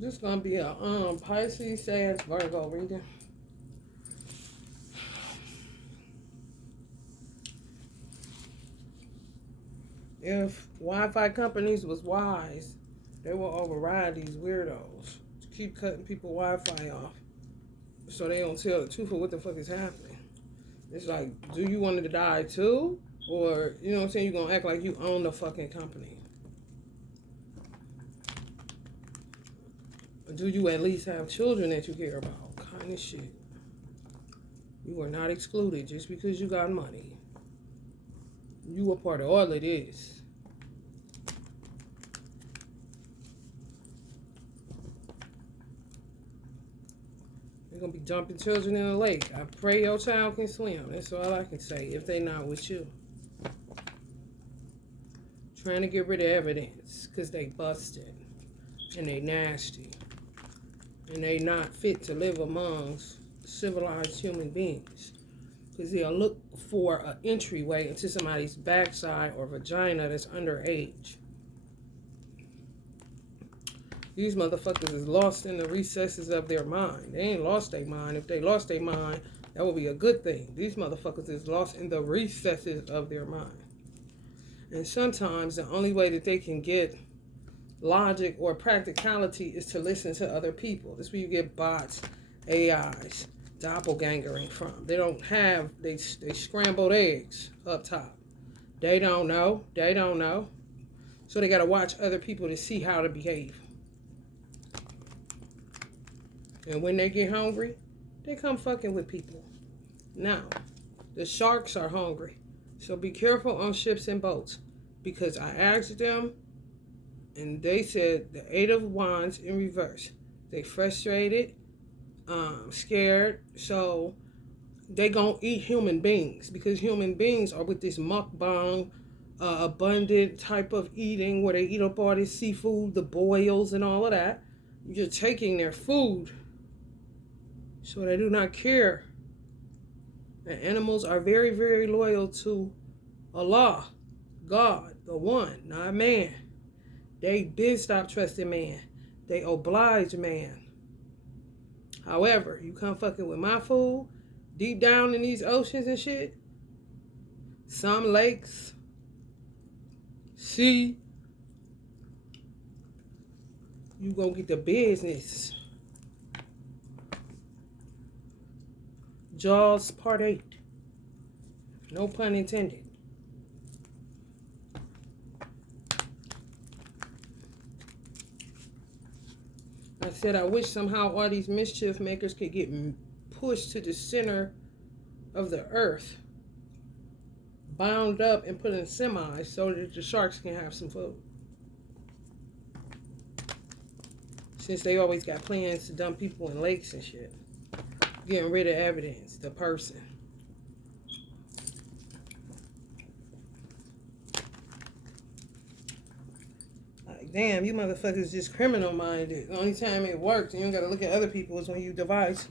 This is gonna be a Pisces Sagittarius Virgo reading. If Wi-Fi companies was wise, they will override these weirdos to keep cutting people Wi-Fi off, so they don't tell the truth of what the fuck is happening. It's like, do you want to die too, or you know what I'm saying? You gonna act like you own the fucking company? Do you at least have children that you care about? Kind of shit. You are not excluded just because you got money. You are part of all of this. You're going to be dumping children in a lake. I pray your child can swim. That's all I can say if they not with you. Trying to get rid of evidence because they busted. And they nasty. And they not fit to live amongst civilized human beings, because they'll look for an entryway into somebody's backside or vagina that's underage. These motherfuckers is lost in the recesses of their mind. They ain't lost their mind. If they lost their mind, that would be a good thing. These motherfuckers is lost in the recesses of their mind. And sometimes the only way that they can get logic or practicality is to listen to other people. This is where you get bots, AIs, doppelgangering from. They don't have, they scrambled eggs up top. They don't know. So they got to watch other people to see how to behave. And when they get hungry, they come fucking with people. Now, the sharks are hungry. So be careful on ships and boats, because I asked them, and they said the Eight of Wands in reverse. They frustrated, scared, so they gonna eat human beings, because human beings are with this mukbang, abundant type of eating where they eat up all this seafood, the boils and all of that. You're taking their food, so they do not care. And animals are very, very loyal to Allah, God, the one, not man. They did stop trusting man. They oblige man. However, you come fucking with my food, deep down in these oceans and shit, some lakes, sea, you gonna get the business. Jaws Part 8. No pun intended. I said I wish somehow all these mischief makers could get pushed to the center of the earth, bound up and put in semis so that the sharks can have some food. Since they always got plans to dump people in lakes and shit. Getting rid of evidence, the person. Damn, you motherfuckers just criminal minded. The only time it works and you don't gotta look at other people is when you devise.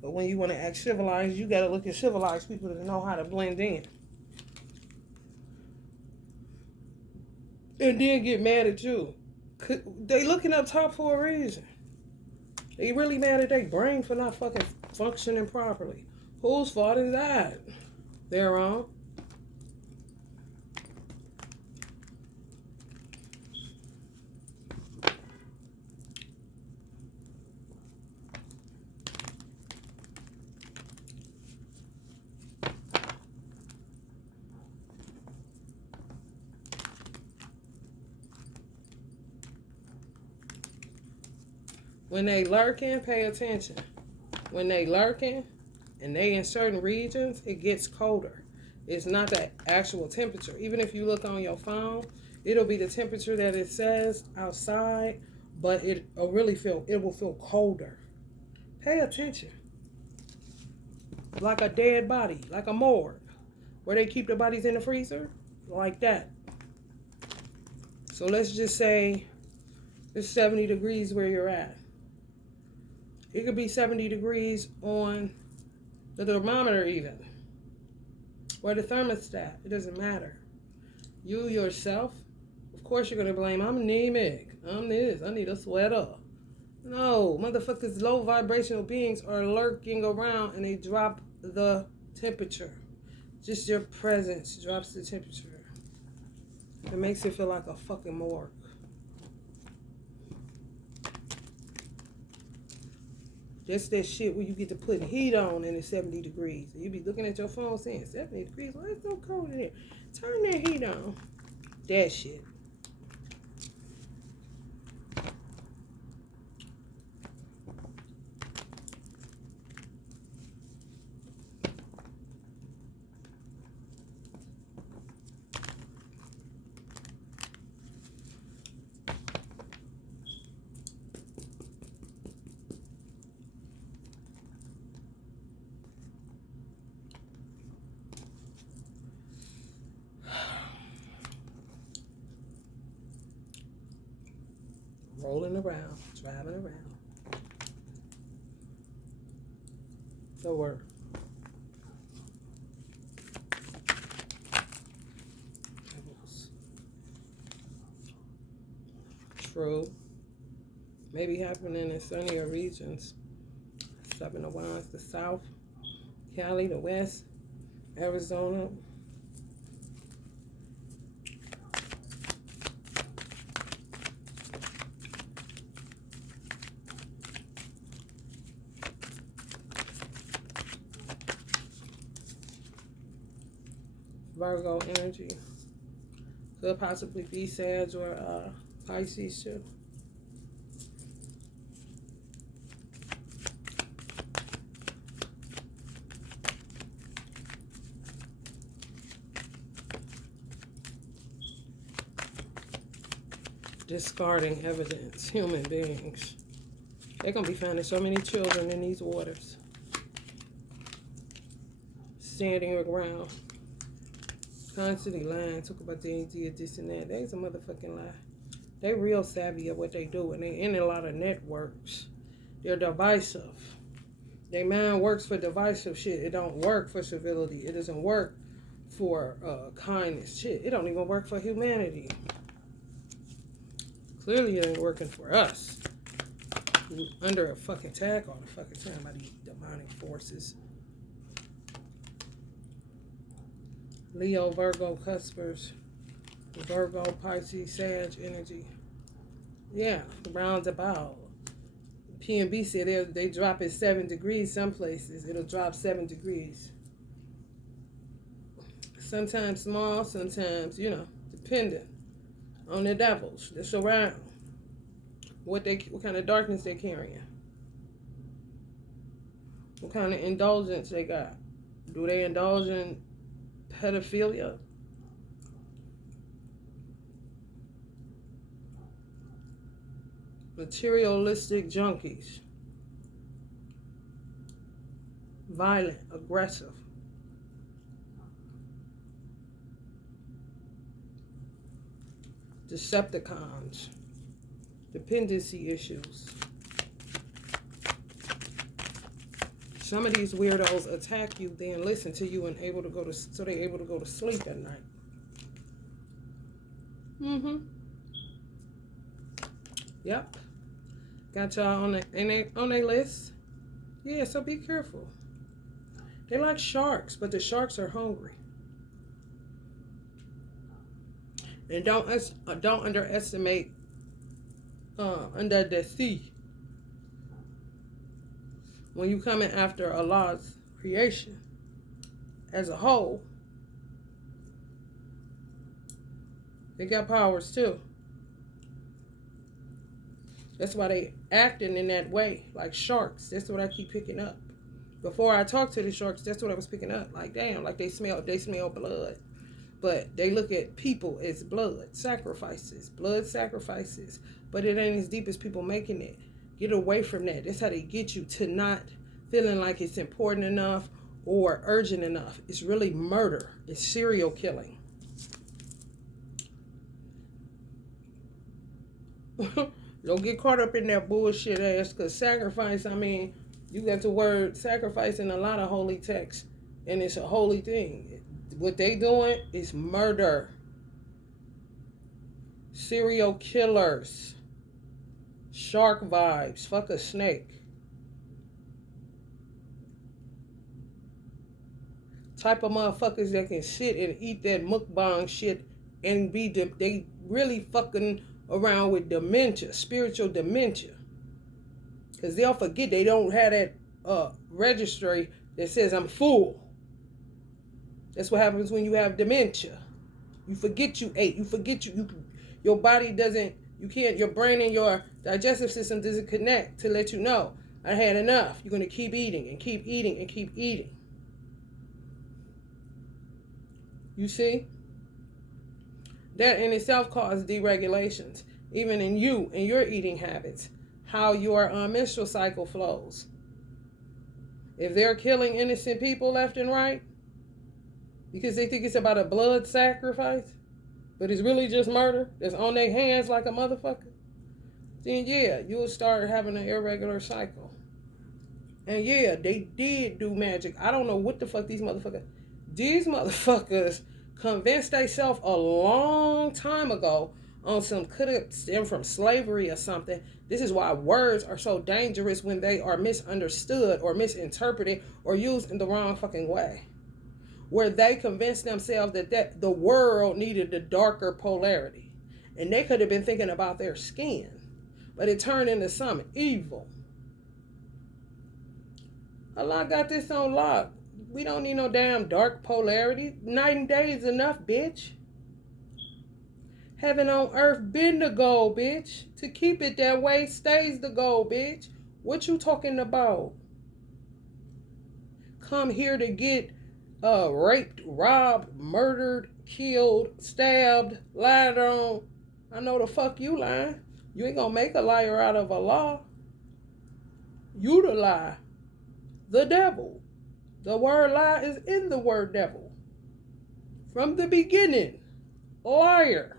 But when you want to act civilized, you gotta look at civilized people that know how to blend in. And then get mad at you. They looking up top for a reason. They really mad at their brain for not fucking functioning properly. Whose fault is that? Their own. When they lurking, pay attention. When they lurking and they in certain regions, it gets colder. It's not the actual temperature. Even if you look on your phone, it'll be the temperature that it says outside, but it will feel colder. Pay attention. Like a dead body, like a morgue, where they keep the bodies in the freezer, like that. So let's just say it's 70 degrees where you're at. It could be 70 degrees on the thermometer even. Or the thermostat. It doesn't matter. You yourself, of course you're going to blame, I'm anemic. I'm this. I need a sweater. No, motherfuckers, low vibrational beings are lurking around and they drop the temperature. Just your presence drops the temperature. It makes it feel like a fucking morgue. Just that shit where you get to put heat on and it's 70 degrees. And you be looking at your phone saying 70 degrees. Why is it so cold in here? Turn that heat on. That shit. Rolling around, driving around. The word. True. Maybe happening in sunnier regions. 7 of Wands, the South, Cali, the West, Arizona. Virgo energy. Could possibly be Sag or Pisces too. Discarding evidence, human beings. They're going to be finding so many children in these waters. Standing around. Constantly lying, talk about they did this and that. They's a motherfucking lie. They real savvy at what they do, and they in a lot of networks. They're divisive. Their mind works for divisive shit. It don't work for civility. It doesn't work for kindness. Shit, it don't even work for humanity. Clearly it ain't working for us. We're under a fucking attack all the fucking time by these demonic forces. Leo, Virgo, Cuspers, Virgo, Pisces, Sag energy. Yeah, roundabout. P&B said they drop it 7 degrees some places. It'll drop 7 degrees. Sometimes small, sometimes, depending on the devils that's around. What kind of darkness they carrying. What kind of indulgence they got. Do they indulge in pedophilia? Materialistic junkies. Violent, aggressive. Decepticons. Dependency issues. Some of these weirdos attack you, then listen to you and so they're able to go to sleep at night. Yep. Got y'all on their list. Yeah, so be careful. They like sharks, but the sharks are hungry. And don't underestimate under the sea. When you coming after Allah's creation as a whole, they got powers too. That's why they acting in that way, like sharks. That's what I keep picking up. Before I talked to the sharks, that's what I was picking up. Like, damn, like they smell blood. But they look at people as blood sacrifices. But it ain't as deep as people making it. Get away from that. That's how they get you to not feeling like it's important enough or urgent enough. It's really murder. It's serial killing. Don't get caught up in that bullshit ass, because sacrifice, you got the word sacrifice in a lot of holy texts, and it's a holy thing. What they doing is murder. Serial killers. Shark vibes. Fuck a snake. Type of motherfuckers that can sit and eat that mukbang shit and they really fucking around with dementia, spiritual dementia. Because they'll forget they don't have that registry that says I'm full. That's what happens when you have dementia. You forget you ate. You forget your body doesn't, you can't, your brain and your digestive system doesn't connect to let you know, I had enough. You're going to keep eating and keep eating and keep eating. You see? That in itself causes deregulations, even in you and your eating habits, how your menstrual cycle flows. If they're killing innocent people left and right, because they think it's about a blood sacrifice, but it's really just murder that's on their hands like a motherfucker, then yeah, you'll start having an irregular cycle. And yeah, they did do magic. I don't know what the fuck these motherfuckers convinced themselves a long time ago on some could have stemmed from slavery or something. This is why words are so dangerous when they are misunderstood or misinterpreted or used in the wrong fucking way. Where they convinced themselves that the world needed a darker polarity. And they could have been thinking about their skin. But it turned into something evil. Allah got this on lock. We don't need no damn dark polarity. Night and day is enough, bitch. Heaven on earth been the goal, bitch. To keep it that way stays the goal, bitch. What you talking about? Come here to get raped, robbed, murdered, killed, stabbed, lied on. I know the fuck you lying. You ain't gonna make a liar out of Allah. You the lie. The devil. The word lie is in the word devil. From the beginning. Liar.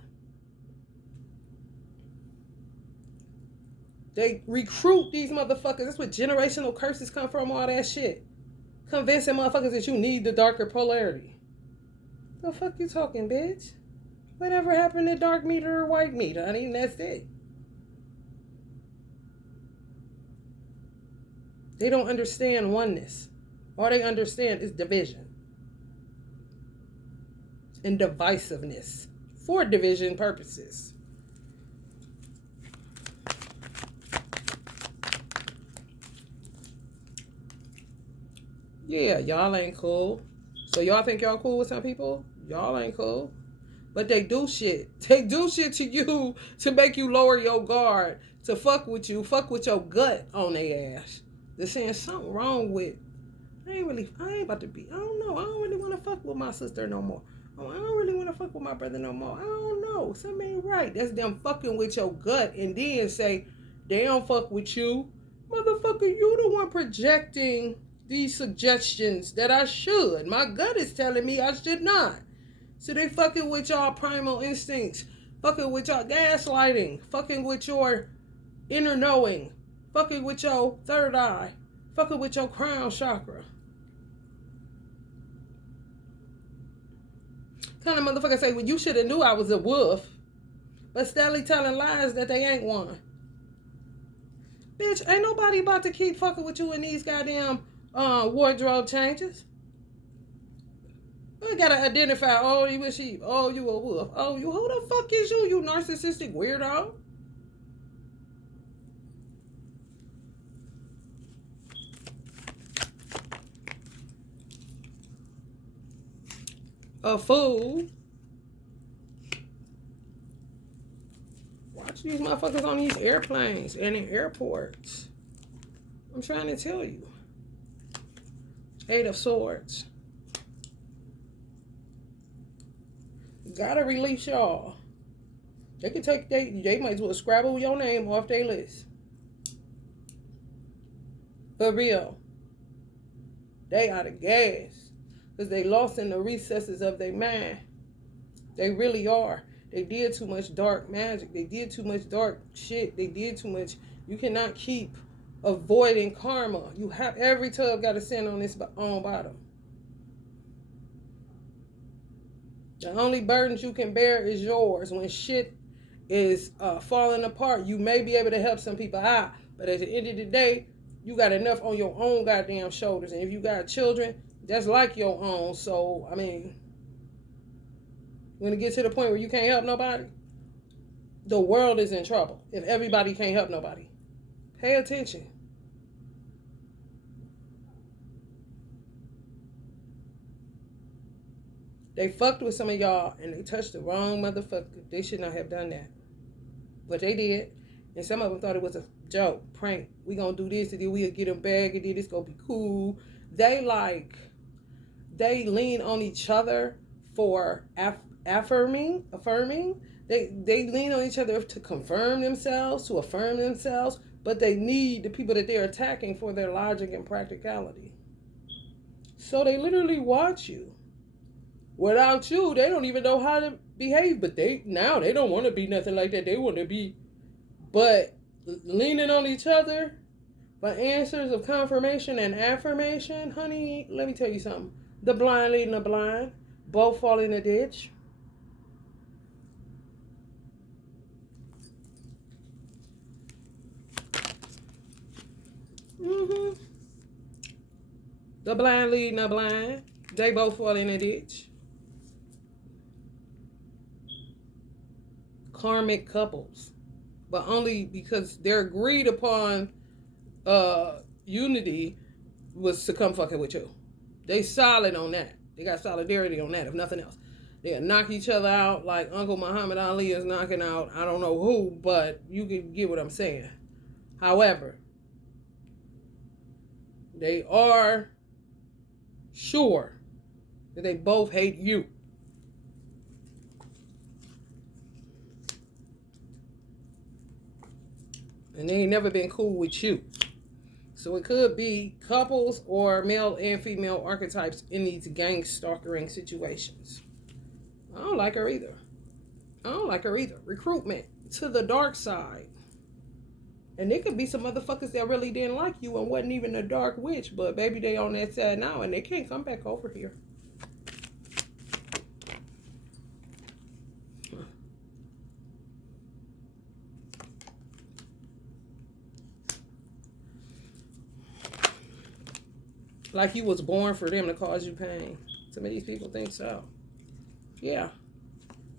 They recruit these motherfuckers. That's what generational curses come from, all that shit. Convincing motherfuckers that you need the darker polarity. The fuck you talking, bitch? Whatever happened to dark meat or white meat, honey? And that's it. They don't understand oneness. All they understand is division. And divisiveness. For division purposes. Yeah, y'all ain't cool. So y'all think y'all cool with some people? Y'all ain't cool. But they do shit. They do shit to you to make you lower your guard. To fuck with you. Fuck with your gut on their ass. They're saying something wrong with, I ain't about to be, I don't know. I don't really want to fuck with my sister no more. Oh, I don't really want to fuck with my brother no more. I don't know. Something ain't right. That's them fucking with your gut. And then say, they don't fuck with you. Motherfucker, you the one projecting these suggestions that I should. My gut is telling me I should not. So they fucking with y'all primal instincts. Fucking with y'all gaslighting. Fucking with your inner knowing. Fucking with your third eye. Fucking with your crown chakra. Kind of motherfucker say, well, you should have knew I was a wolf. But steadily telling lies that they ain't one. Bitch, ain't nobody about to keep fucking with you in these goddamn wardrobe changes. We gotta identify, oh, you a sheep, oh, you a wolf, oh, you, who the fuck is you, you narcissistic weirdo? A fool. Watch these motherfuckers on these airplanes and in airports. I'm trying to tell you. Eight of Swords. Gotta release y'all. They can take, they might as well scrabble your name off their list. For real. They out of gas. Because they lost in the recesses of their mind. They really are. They did too much dark magic. They did too much dark shit. They did too much. You cannot keep avoiding karma. You have, every tub got to stand on its own bottom. The only burdens you can bear is yours. When shit is falling apart, you may be able to help some people out. But at the end of the day, you got enough on your own goddamn shoulders. And if you got children, that's like your own. So, I mean, when it gets to the point where you can't help nobody, the world is in trouble. If everybody can't help nobody, pay attention. They fucked with some of y'all and they touched the wrong motherfucker. They should not have done that. But they did. And some of them thought it was a joke, prank. We gonna do this and then we'll get them back and then it's gonna be cool. They lean on each other for affirming. They lean on each other to confirm themselves, to affirm themselves, but they need the people that they're attacking for their logic and practicality. So they literally watch you. Without you, they don't even know how to behave, but they don't want to be nothing like that. They want to be, but leaning on each other for answers of confirmation and affirmation, honey, let me tell you something. The blind leading the blind, both fall in the ditch. The blind leading the blind, they both fall in the ditch. Karmic couples, but only because their agreed upon unity was to come fucking with you. They solid on that. They got solidarity on that, if nothing else. They'll knock each other out like Uncle Muhammad Ali is knocking out I don't know who, but you can get what I'm saying. However, they are sure that they both hate you. And they ain't never been cool with you. So it could be couples or male and female archetypes in these gang stalkering situations. I don't like her either. Recruitment to the dark side. And there could be some motherfuckers that really didn't like you and wasn't even a dark witch, but baby, they on that side now and they can't come back over here. Like you was born for them to cause you pain. Some of these people think so. Yeah.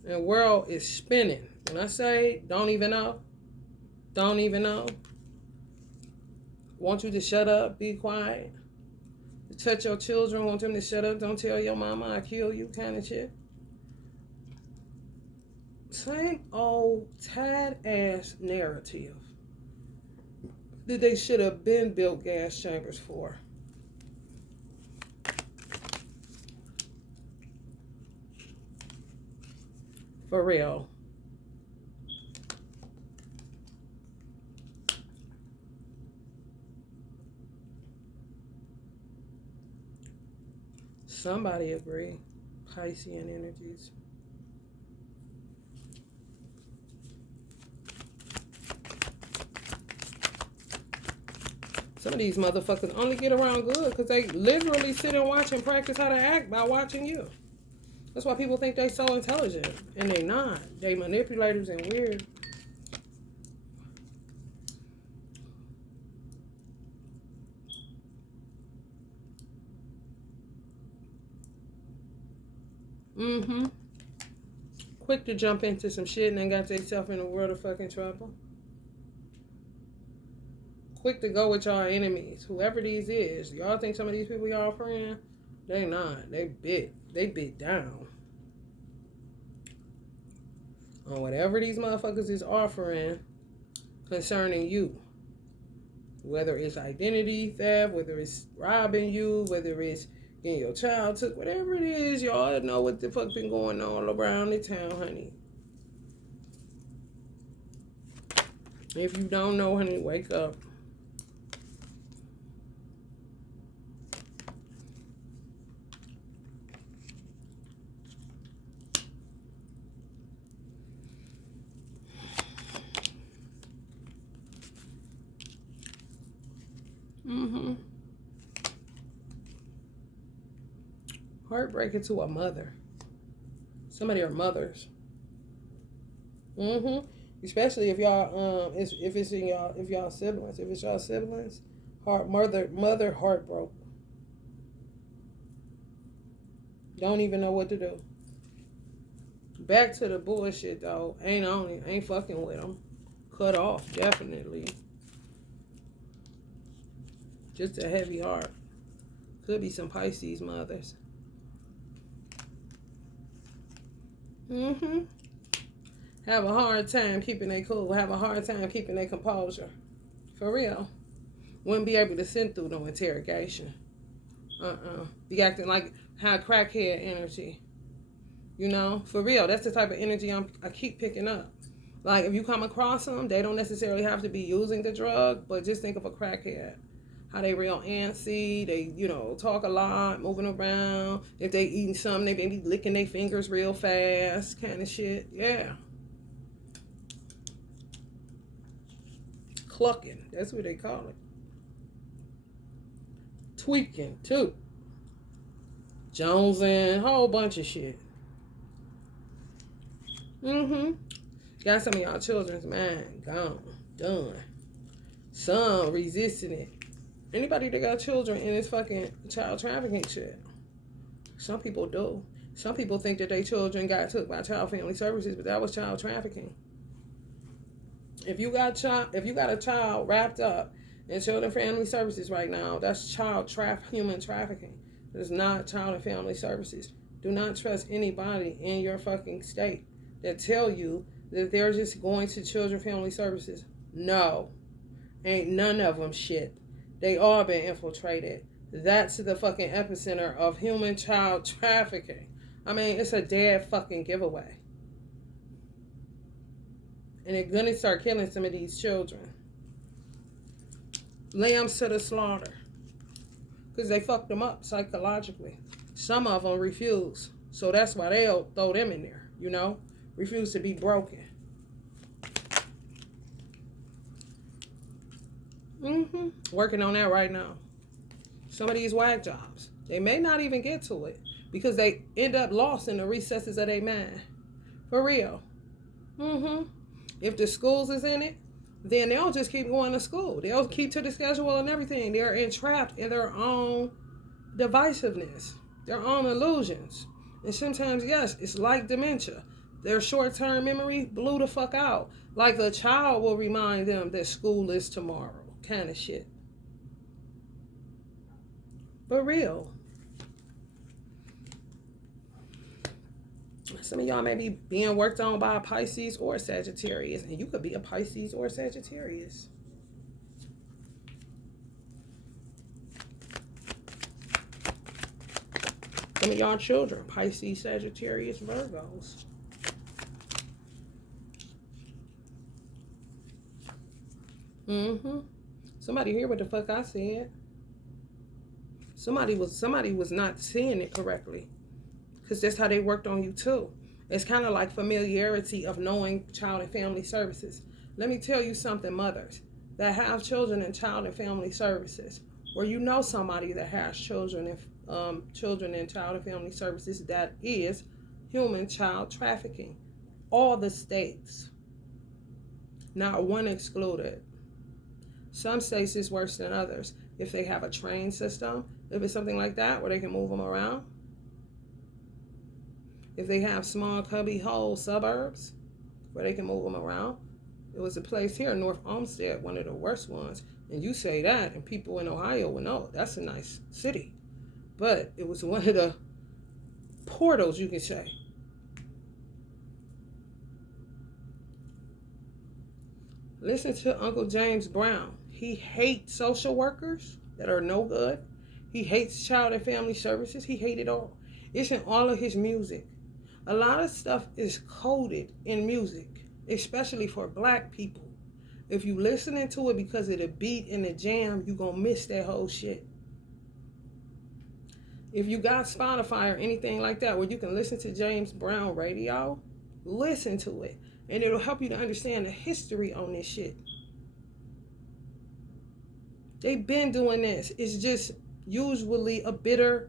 And the world is spinning. When I say don't even know, want you to shut up, be quiet. Touch your children, want them to shut up, don't tell your mama I kill you kind of shit. Same old tad ass narrative that they should have been built gas chambers for. For real. Somebody agree. Piscean energies. Some of these motherfuckers only get around good because they literally sit and watch and practice how to act by watching you. That's why people think they so intelligent. And they not. They manipulators and weird. Quick to jump into some shit and then got themselves in a world of fucking trouble. Quick to go with y'all enemies. Whoever these is. Y'all think some of these people y'all friend? They not. They bit down. On whatever these motherfuckers is offering concerning you. Whether it's identity theft, whether it's robbing you, whether it's getting your child took, whatever it is, y'all know what the fuck been going on around the town, honey. If you don't know, honey, wake up. Heartbreaking to a mother. Somebody are mothers. Especially if y'all if it's in y'all if y'all siblings. If it's y'all siblings, mother heartbroken. Don't even know what to do. Back to the bullshit though. Ain't on it. Ain't fucking with them. Cut off, definitely. Just a heavy heart. Could be some Pisces mothers. Mm-hmm. Have a hard time keeping their cool. Have a hard time keeping their composure. For real. Wouldn't be able to sit through no interrogation. Be acting like high crackhead energy. You know, for real. That's the type of energy I keep picking up. Like, if you come across them, they don't necessarily have to be using the drug, but just think of a crackhead. How they real antsy, they, talk a lot, moving around. If they eating something, they be licking their fingers real fast, kind of shit. Yeah. Clucking, that's what they call it. Tweaking, too. Jonesing, whole bunch of shit. Mm-hmm. Got some of y'all children's mind gone, done. Some resisting it. Anybody that got children in this fucking child trafficking shit. Some people do. Some people think that their children got took by child family services, but that was child trafficking. If you got a child wrapped up in children family services right now, that's human trafficking. It's not child and family services. Do not trust anybody in your fucking state that tell you that they're just going to children family services. No. Ain't none of them shit. They all been infiltrated. That's the fucking epicenter of human child trafficking. I mean, it's a dead fucking giveaway. And they're gonna start killing some of these children. Lambs to the slaughter. Because they fucked them up psychologically. Some of them refuse. So that's why they'll throw them in there, Refuse to be broken. Mm-hmm. Working on that right now. Some of these whack jobs, they may not even get to it because they end up lost in the recesses of their mind. For real. Mm-hmm. If the schools is in it, then they'll just keep going to school. They'll keep to the schedule and everything. They're entrapped in their own divisiveness, their own illusions. And sometimes, yes, it's like dementia. Their short-term memory blew the fuck out. Like a child will remind them that school is tomorrow. Kind of shit. For real. Some of y'all may be being worked on by a Pisces or a Sagittarius. And you could be a Pisces or a Sagittarius. Some of y'all children, Pisces, Sagittarius, Virgos. Mm-hmm. Somebody hear what the fuck I said. Somebody was not seeing it correctly. Because that's how they worked on you too. It's kind of like familiarity of knowing child and family services. Let me tell you something, mothers that have children in child and family services, or somebody that has children in child and family services, that is human child trafficking. All the states, not one excluded. Some states is worse than others. If they have a train system, if it's something like that where they can move them around. If they have small cubby hole suburbs where they can move them around. It was a place here in North Olmsted, one of the worst ones. And you say that, and people in Ohio will know that's a nice city. But it was one of the portals, you can say. Listen to Uncle James Brown. He hates social workers that are no good. He hates child and family services. He hates it all. It's in all of his music. A lot of stuff is coded in music, especially for black people. If you listening to it because of the beat and the jam, you're going to miss that whole shit. If you got Spotify or anything like that where you can listen to James Brown radio, listen to it. And it'll help you to understand the history on this shit. They've been doing this. It's just usually a bitter,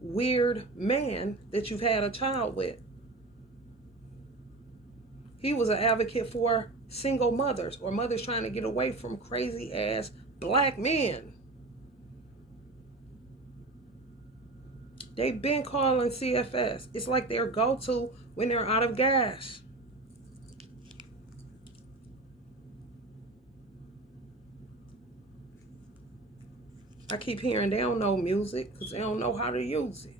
weird man that you've had a child with. He was an advocate for single mothers or mothers trying to get away from crazy ass black men. They've been calling CFS. It's like their go-to when they're out of gas. I keep hearing they don't know music because they don't know how to use it.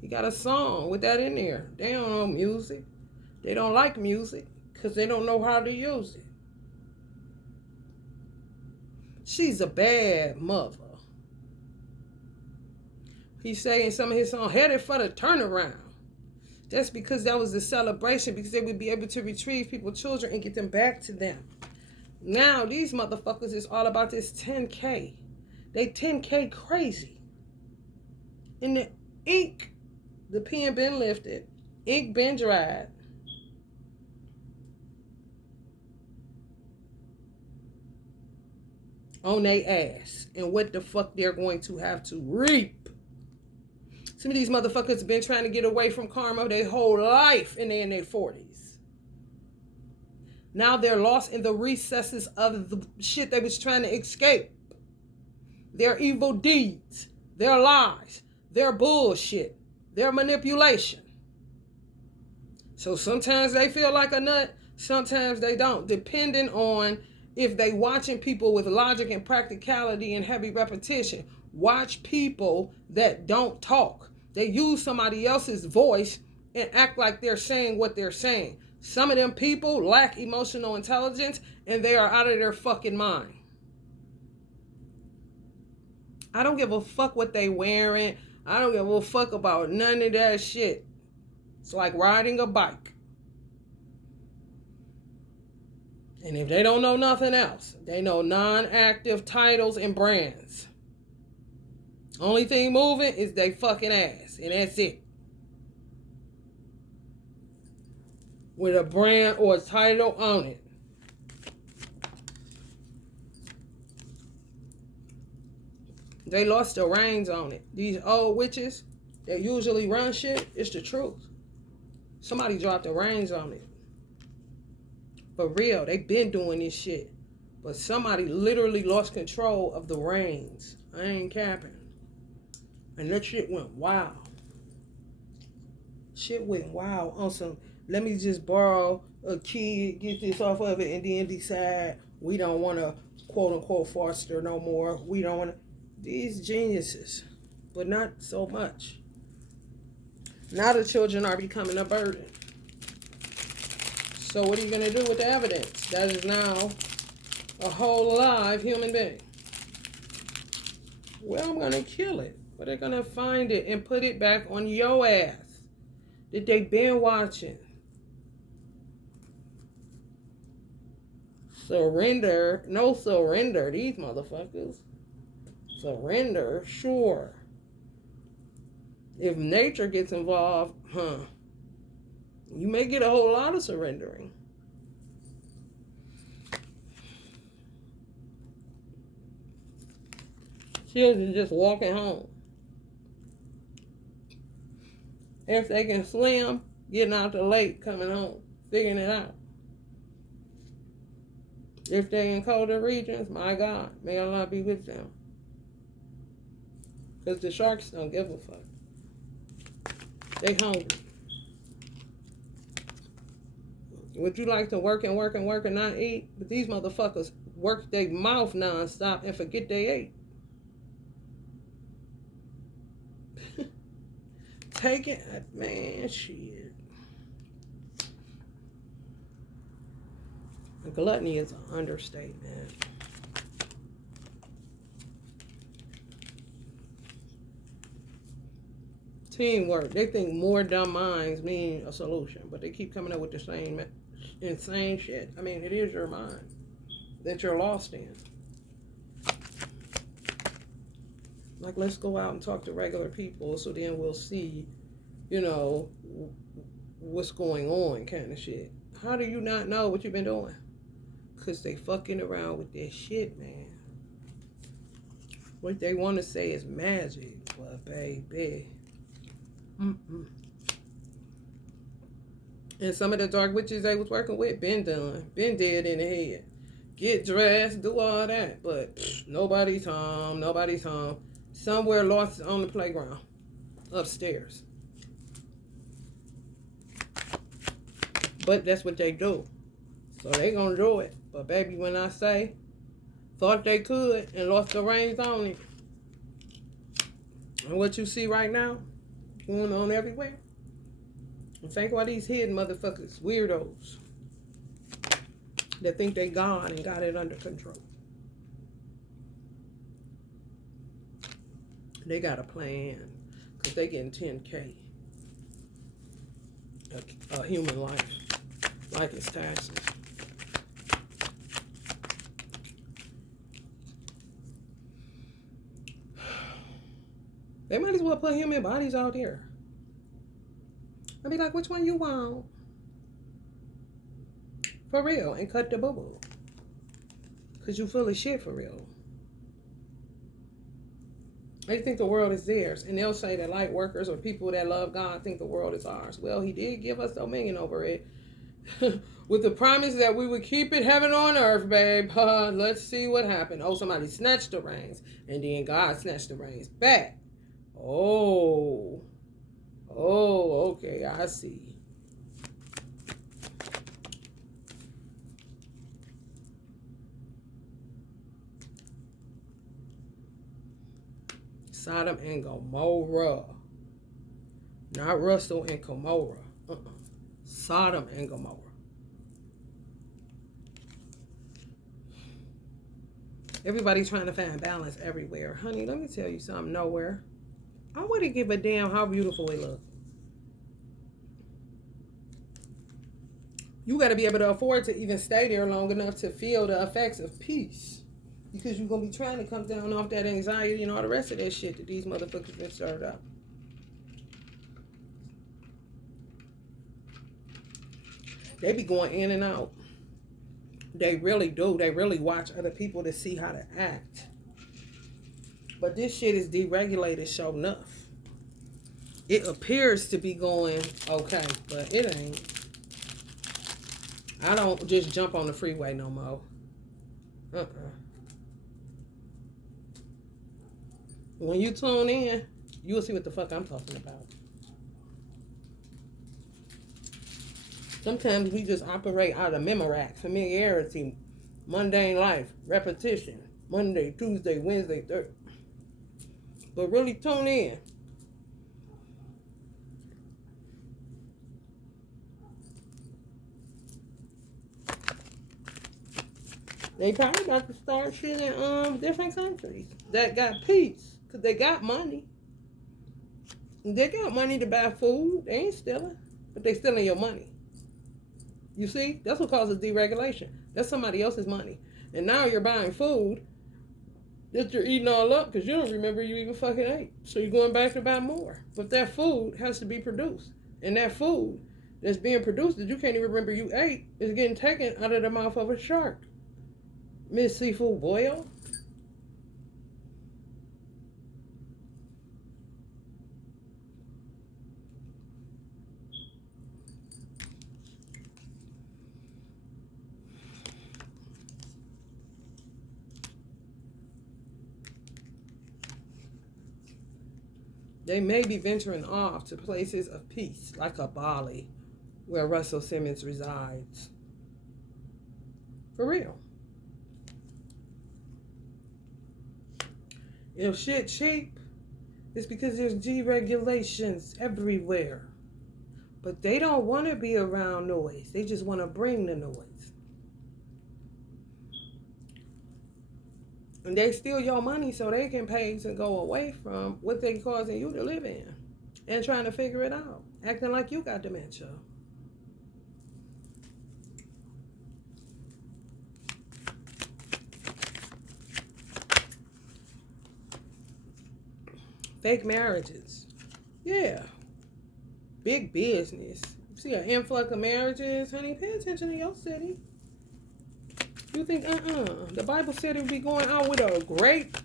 You got a song with that in there. They don't know music. They don't like music because they don't know how to use it. She's a bad mother. He's saying some of his songs, headed for the turnaround. That's because that was a celebration, because they would be able to retrieve people's children and get them back to them. Now, these motherfuckers is all about this 10K. They 10K crazy. And the ink, the pen been lifted. Ink been dried. On their ass. And what the fuck they're going to have to reap. Some of these motherfuckers have been trying to get away from karma their whole life, and they're in their 40s. Now they're lost in the recesses of the shit they was trying to escape. Their evil deeds, their lies, their bullshit, their manipulation. So sometimes they feel like a nut, sometimes they don't, depending on if they watching people with logic and practicality and heavy repetition. Watch people that don't talk. They use somebody else's voice and act like they're saying what they're saying. Some of them people lack emotional intelligence and they are out of their fucking mind. I don't give a fuck what they wearing. I don't give a fuck about none of that shit. It's like riding a bike. And if they don't know nothing else, they know non-active titles and brands. Only thing moving is they fucking ass, and that's it. With a brand or a title on it. They lost the reins on it. These old witches that usually run shit, it's the truth. Somebody dropped the reins on it. For real, they been doing this shit. But somebody literally lost control of the reins. I ain't capping. And that shit went wild. Shit went wild on some, let me just borrow a kid, get this off of it, and then decide we don't want to quote unquote foster no more. We don't want to. These geniuses, but not so much. Now the children are becoming a burden. So what are you going to do with the evidence? That is now a whole alive human being. Well, I'm going to kill it. But they're going to find it and put it back on your ass that they been watching. Surrender. No surrender. These motherfuckers. Surrender. Sure. If nature gets involved, you may get a whole lot of surrendering. Children just walking home. If they can swim, getting out the lake, coming home, figuring it out. If they're in colder regions, my God, may Allah be with them. Because the sharks don't give a fuck. They hungry. Would you like to work and work and work and not eat? But these motherfuckers work their mouth nonstop and forget they ate. Take it, man, shit. Gluttony is an understatement. Teamwork. They think more dumb minds mean a solution, but they keep coming up with the same insane shit. I mean, it is your mind that you're lost in. Like, let's go out and talk to regular people so then we'll see, what's going on kind of shit. How do you not know what you've been doing? Because they fucking around with that shit, man. What they want to say is magic, but baby. And some of the dark witches they was working with been done, been dead in the head. Get dressed, do all that, but nobody's home, nobody's home. Somewhere lost on the playground, upstairs. But that's what they do. So they gonna do it. But baby, when I say, thought they could and lost the reins on it. And what you see right now, going on everywhere. And think why these hidden motherfuckers, weirdos, that think they God and got it under control. They got a plan, because they getting 10K. A human life, like it's taxes. They might as well put human bodies out here. I'd be like, which one you want? For real, and cut the boo-boo. Because you full of shit for real. They think the world is theirs. And they'll say that light workers or people that love God think the world is ours. Well, he did give us dominion over it. With the promise that we would keep it heaven on earth, babe. Let's see what happened. Oh, somebody snatched the reins. And then God snatched the reins back. Oh, okay, I see. Sodom and Gomorrah. Not Russell and Gomorrah. Sodom and Gomorrah. Everybody's trying to find balance everywhere. Honey, let me tell you something. Nowhere. I wouldn't give a damn how beautiful it looks. You got to be able to afford to even stay there long enough to feel the effects of peace. Because you're going to be trying to come down off that anxiety and all the rest of that shit that these motherfuckers been stirred up. They be going in and out. They really do. They really watch other people to see how to act. But this shit is deregulated, sure enough. It appears to be going okay, but it ain't. I don't just jump on the freeway no more. When you tune in, you'll see what the fuck I'm talking about. Sometimes we just operate out of memorax, familiarity, mundane life, repetition. Monday, Tuesday, Wednesday, Thursday. But really tune in. They probably got to start shit in different countries that got peace. Because they got money. They got money to buy food. They ain't stealing. But they stealing your money. You see? That's what causes deregulation. That's somebody else's money. And now you're buying food that you're eating all up because you don't remember you even fucking ate. So you're going back to buy more. But that food has to be produced. And that food that's being produced that you can't even remember you ate is getting taken out of the mouth of a shark. Miss Seafood Boil. They may be venturing off to places of peace, like a Bali, where Russell Simmons resides. For real. If shit cheap, it's because there's deregulations everywhere. But they don't want to be around noise. They just want to bring the noise. And they steal your money so they can pay to go away from what they causing you to live in. And trying to figure it out. Acting like you got dementia. Fake marriages. Yeah. Big business. You see an influx of marriages, honey, pay attention to your city. You think, the Bible said it would be going out with a great,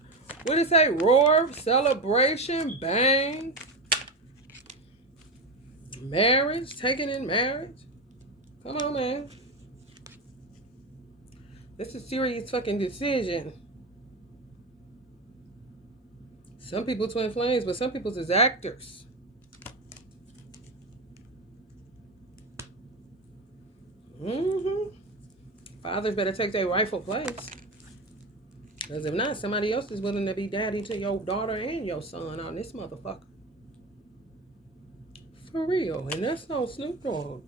what did it say, roar, celebration, bang, marriage, taking in marriage. Come on, man. It's a serious fucking decision. Some people twin flames, but some people is actors. Fathers better take their rightful place. Because if not, somebody else is willing to be daddy to your daughter and your son on this motherfucker. For real. And that's no Snoop Dogg.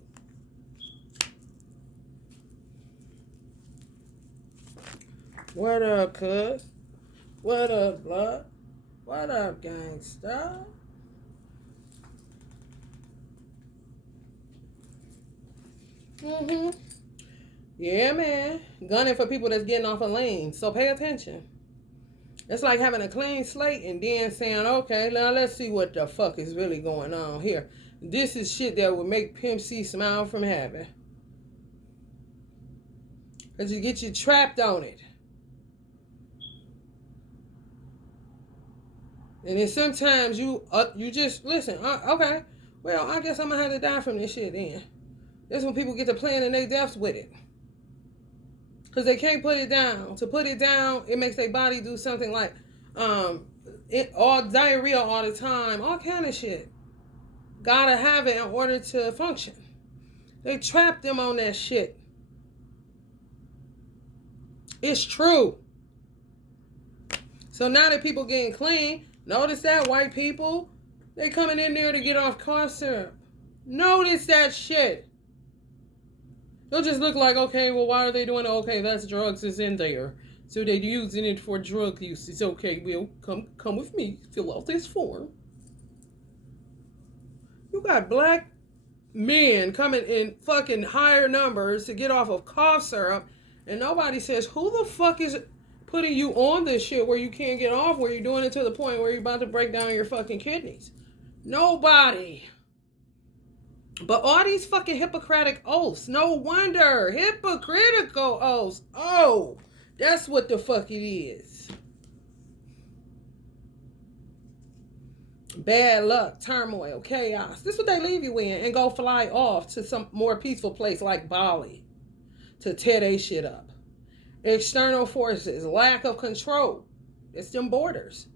What up, cuz? What up, blood? What up, gangsta? Yeah, man. Gunning for people that's getting off a lane. So pay attention. It's like having a clean slate and then saying, okay, now let's see what the fuck is really going on here. This is shit that would make Pimp C smile from heaven. Because you get you trapped on it. And then sometimes you just, listen, okay, well, I guess I'm going to have to die from this shit then. That's when people get to planning their deaths with it. Because they can't put it down. To put it down, it makes their body do something like all diarrhea all the time, all kind of shit. Gotta have it in order to function. They trapped them on that shit. It's true. So now that people getting clean, notice that white people, they coming in there to get off cough syrup. Notice that shit. They'll just look like, okay, well, why are they doing it? Okay, that's drugs is in there. So they're using it for drug use. It's okay, well, come with me. Fill out this form. You got black men coming in fucking higher numbers to get off of cough syrup, and nobody says, who the fuck is putting you on this shit where you can't get off, where you're doing it to the point where you're about to break down your fucking kidneys? Nobody. But all these fucking Hippocratic oaths, no wonder. Hypocritical oaths. Oh, that's what the fuck it is. Bad luck, turmoil, chaos. This is what they leave you in and go fly off to some more peaceful place like Bali to tear they shit up. External forces, lack of control. It's them borders.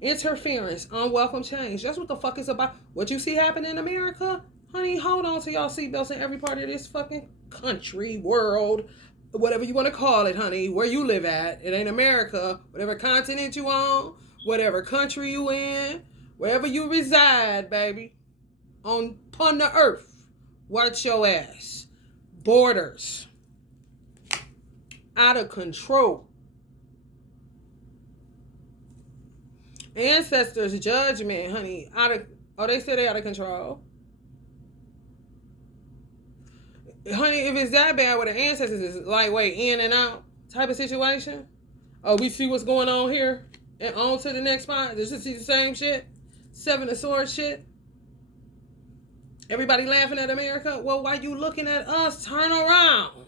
Interference, unwelcome change. That's what the fuck it's about. What you see happen in America? Honey, hold on to y'all seatbelts in every part of this fucking country, world, whatever you want to call it, honey, where you live at. It ain't America. Whatever continent you on, whatever country you in, wherever you reside, baby, upon the earth, watch your ass. Borders. Out of control. Ancestors' judgment, honey, they say they out of control. Honey, if it's that bad with the ancestors, is lightweight in and out type of situation. Oh, we see what's going on here and on to the next spot. Just to see the same shit. Seven of Swords shit. Everybody laughing at America. Well, why you looking at us? Turn around.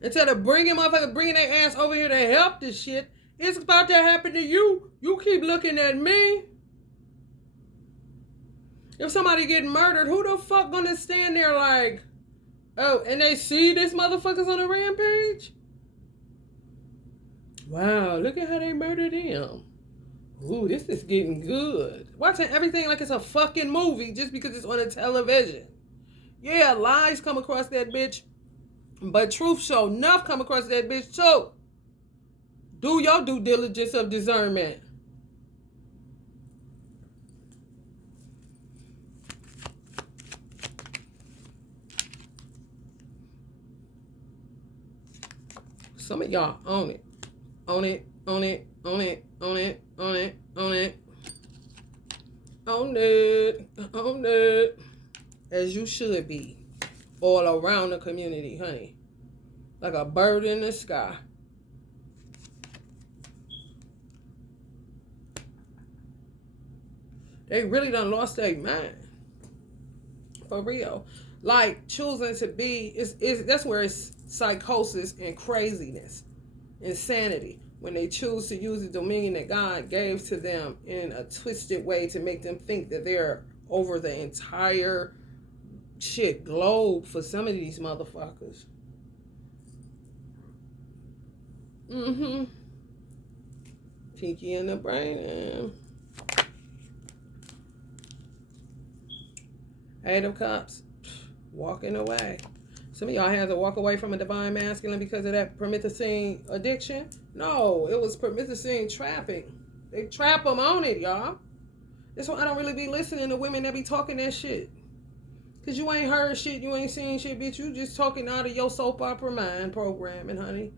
Instead of bringing their ass over here to help this shit, it's about to happen to you. You keep looking at me. If somebody get murdered, who the fuck gonna stand there like, oh, and they see this motherfucker's on a rampage? Wow, look at how they murdered him. Ooh, this is getting good. Watching everything like it's a fucking movie just because it's on a television. Yeah, lies come across that bitch, but truth show enough come across that bitch too. Do your due diligence of discernment. Some of y'all own it. Own it, own it, own it, own it, own it, own it. Own it, own it. As you should be. All around the community, honey. Like a bird in the sky. They really done lost their mind. For real. Like choosing to be, that's where it's psychosis and craziness, insanity, when they choose to use the dominion that God gave to them in a twisted way to make them think that they're over the entire shit globe for some of these motherfuckers. Pinky in the brain. Eight of Cups, walking away. Some of y'all had to walk away from a divine masculine because of that promethazine addiction. No, it was promethazine trapping. They trap them on it, y'all. That's why I don't really be listening to women that be talking that shit. Because you ain't heard shit, you ain't seen shit, bitch. You just talking out of your soap opera mind programming, honey.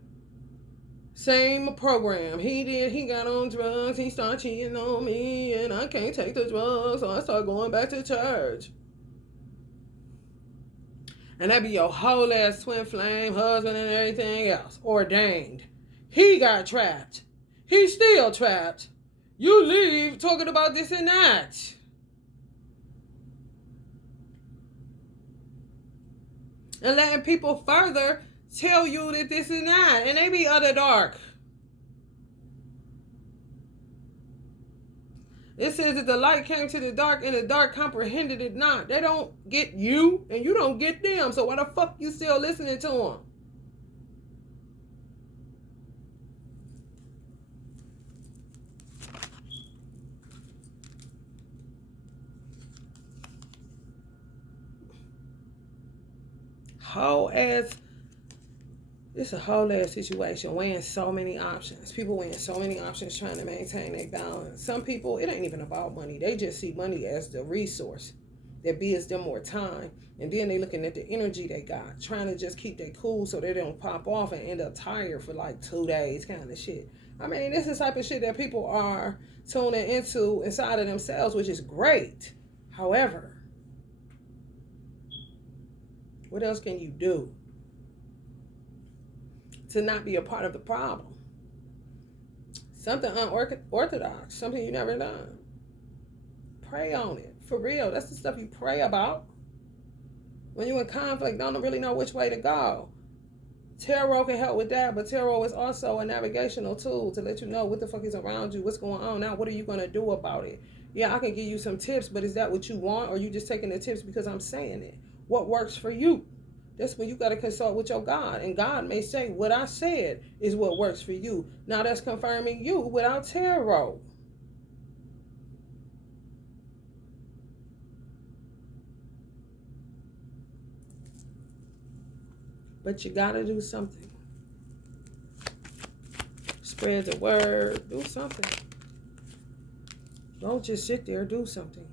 Same program. He got on drugs, he started cheating on me, and I can't take the drugs, so I start going back to church. And that be your whole ass twin flame husband and everything else. Ordained. He got trapped. He's still trapped. You leave talking about this and that. And letting people further tell you that this and that. And they be utter dark. It says that the light came to the dark and the dark comprehended it not. They don't get you and you don't get them. So why the fuck you still listening to them? It's a whole ass situation, weighing so many options. People weighing so many options trying to maintain their balance. Some people, it ain't even about money. They just see money as the resource that bids them more time. And then they looking at the energy they got, trying to just keep their cool so they don't pop off and end up tired for like 2 days kind of shit. I mean, this is the type of shit that people are tuning into inside of themselves, which is great. However, what else can you do to not be a part of the problem? Something unorthodox, something you never done. Pray on it. For real, that's the stuff you pray about. When you're in conflict, don't really know which way to go. Tarot can help with that, but tarot is also a navigational tool to let you know what the fuck is around you, what's going on. Now, what are you going to do about it? Yeah, I can give you some tips, but is that what you want, or you just taking the tips because I'm saying it? What works for you? That's when you got to consult with your God. And God may say, what I said is what works for you. Now that's confirming you without tarot. But you got to do something. Spread the word. Do something. Don't just sit there. Do something.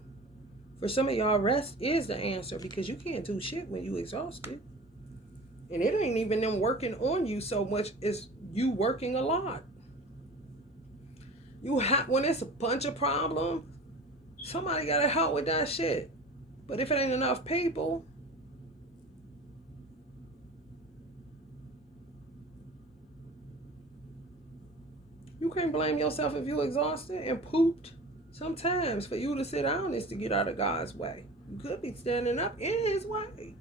For some of y'all, rest is the answer because you can't do shit when you exhausted. And it ain't even them working on you so much as you working a lot. When it's a bunch of problems, somebody got to help with that shit. But if it ain't enough people, you can't blame yourself if you're exhausted and pooped. Sometimes for you to sit down is to get out of God's way. You could be standing up in his way.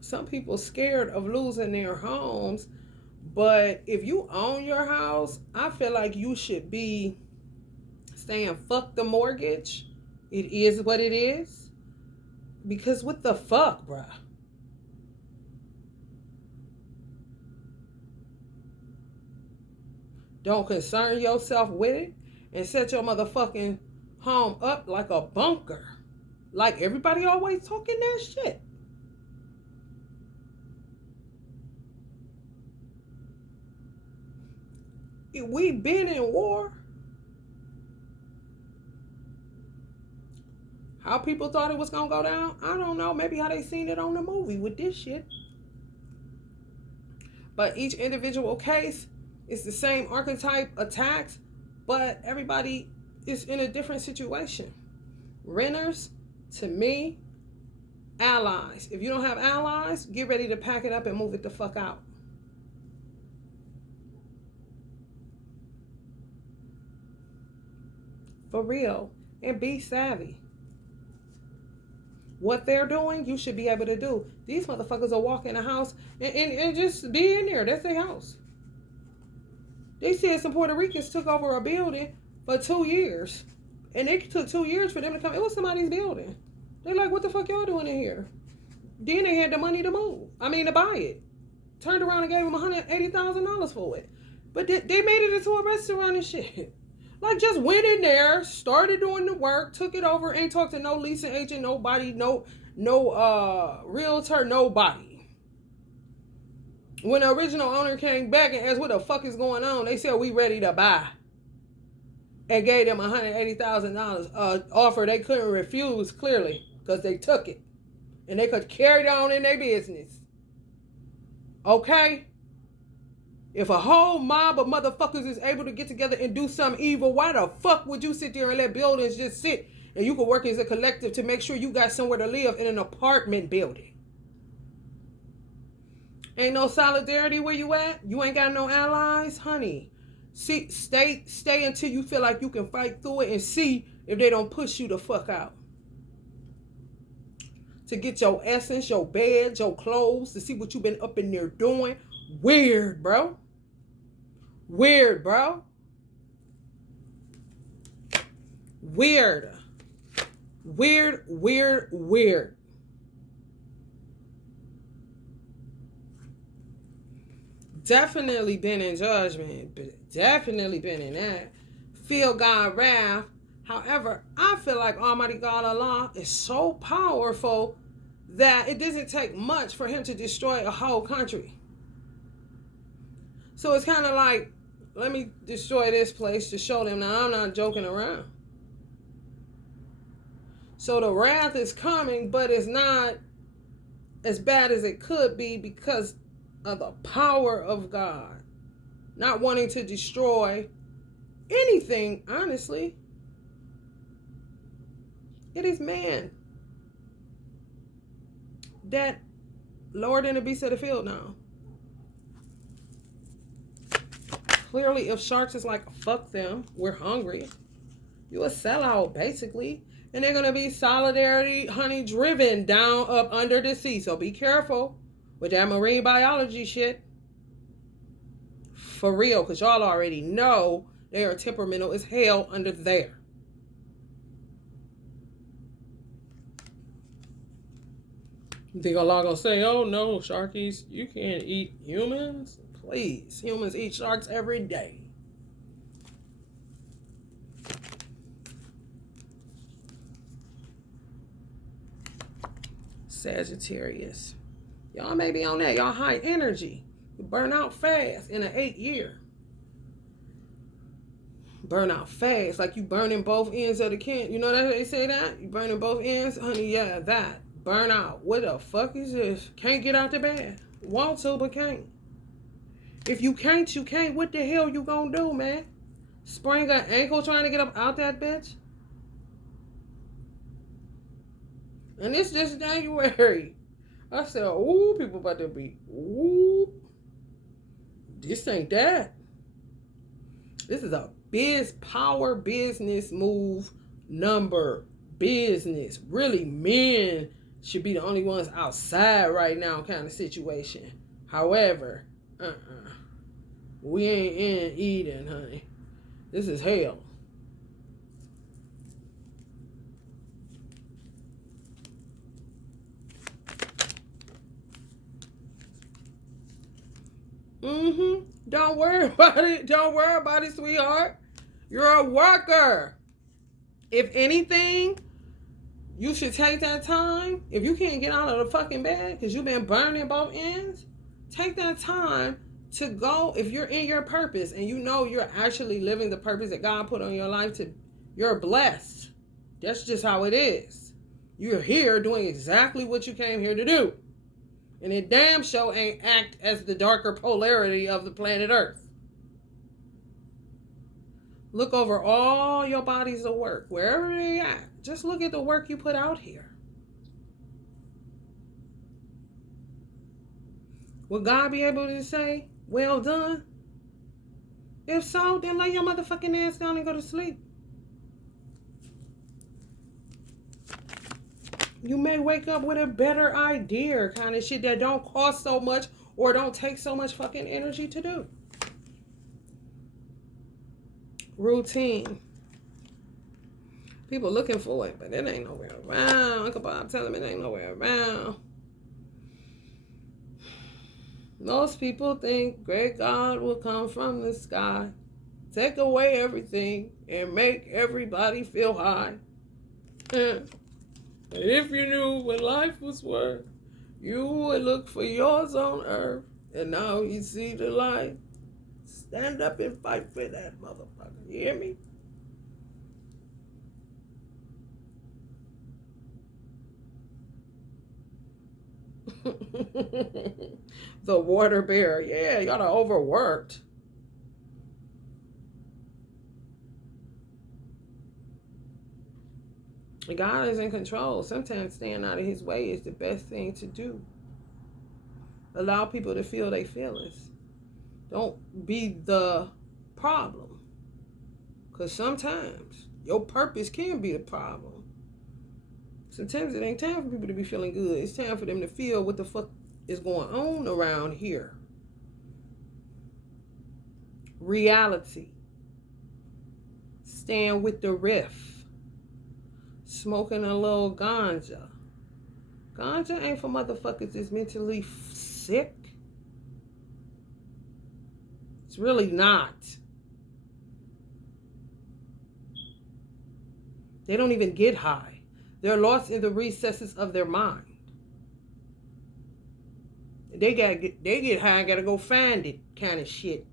Some people scared of losing their homes, but if you own your house, I feel like you should be saying fuck the mortgage. It is what it is. Because what the fuck, bruh? Don't concern yourself with it and set your motherfucking home up like a bunker. Like everybody always talking that shit. We've been in war. How people thought it was going to go down, I don't know. Maybe how they seen it on the movie with this shit. But each individual case is the same archetype attacks, but everybody is in a different situation. Renters, to me, allies. If you don't have allies, get ready to pack it up and move it the fuck out. For real. And be savvy. What they're doing, you should be able to do. These motherfuckers will walk in a house and just be in there. That's their house. They said some Puerto Ricans took over a building for 2 years. And it took 2 years for them to come. It was somebody's building. They're like, what the fuck y'all doing in here? Then they had the money to move. To buy it. Turned around and gave them $180,000 for it. But they made it into a restaurant and shit. Like, just went in there, started doing the work, took it over, ain't talked to no leasing agent, nobody, no realtor, nobody. When the original owner came back and asked what the fuck is going on, they said, we ready to buy. And gave them $180,000 offer they couldn't refuse, clearly, because they took it. And they could carry it on in their business. Okay? If a whole mob of motherfuckers is able to get together and do something evil, why the fuck would you sit there and let buildings just sit and you could work as a collective to make sure you got somewhere to live in an apartment building? Ain't no solidarity where you at? You ain't got no allies? Honey, see, stay until you feel like you can fight through it and see if they don't push you the fuck out. To get your essence, your bed, your clothes, to see what you've been up in there doing. Weird, bro. Weird, bro. Weird. Weird, weird, weird. Definitely been in judgment. Definitely been in that. Feel God wrath. However, I feel like Almighty God Allah is so powerful that it doesn't take much for him to destroy a whole country. So it's kind of like, let me destroy this place to show them now I'm not joking around. So the wrath is coming, but it's not as bad as it could be because of the power of God. Not wanting to destroy anything, honestly. It is man that lower than the beast of the field now. Clearly, if sharks is like, fuck them, we're hungry. You a sellout, basically. And they're going to be solidarity, honey, driven down up under the sea. So be careful with that marine biology shit. For real, because y'all already know they are temperamental as hell under there. You think Allah gonna say, oh no, sharkies, you can't eat humans? Please, humans eat sharks every day. Sagittarius. Y'all may be on that. Y'all high energy. You burn out fast in an 8 year. Burn out fast. Like you burning both ends of the can. You know that they say that? You burning both ends? Honey, yeah, that. Burn out. What the fuck is this? Can't get out the bed. Want to, but can't. If you can't, you can't. What the hell you gonna do, man? Sprain an ankle trying to get up out that bitch? And it's just January. I said, ooh, people about to be, ooh. This ain't that. This is a power business move number business. Really, men should be the only ones outside right now kind of situation. However, we ain't in Eden, honey. This is hell. Don't worry about it. Don't worry about it, sweetheart. You're a worker. If anything, you should take that time. If you can't get out of the fucking bed because you've been burning both ends, take that time to go. If you're in your purpose and you know you're actually living the purpose that God put on your life, you're blessed. That's just how it is. You're here doing exactly what you came here to do. And it damn sure ain't act as the darker polarity of the planet Earth. Look over all your bodies of work, wherever they at. Just look at the work you put out here. Will God be able to say, well done? If so, then lay your motherfucking ass down and go to sleep. You may wake up with a better idea, kind of shit that don't cost so much or don't take so much fucking energy to do. routine. People looking for it, but it ain't nowhere around. Uncle Bob telling me it ain't nowhere around. Most people think great God will come from the sky, take away everything, and make everybody feel high. And if you knew what life was worth, you would look for yours on earth. And now you see the light. Stand up and fight for that motherfucker. You hear me? The water bear. Yeah, y'all are overworked. God is in control. Sometimes staying out of his way is the best thing to do. Allow people to feel their feelings. Don't be the problem. Because sometimes your purpose can be the problem. Sometimes it ain't time for people to be feeling good. It's time for them to feel what the fuck is going on around here. Reality. Stand with the riff. Smoking a little ganja. Ganja ain't for motherfuckers that's mentally sick. It's really not. They don't even get high. They're lost in the recesses of their mind. They get high, gotta go find it kind of shit.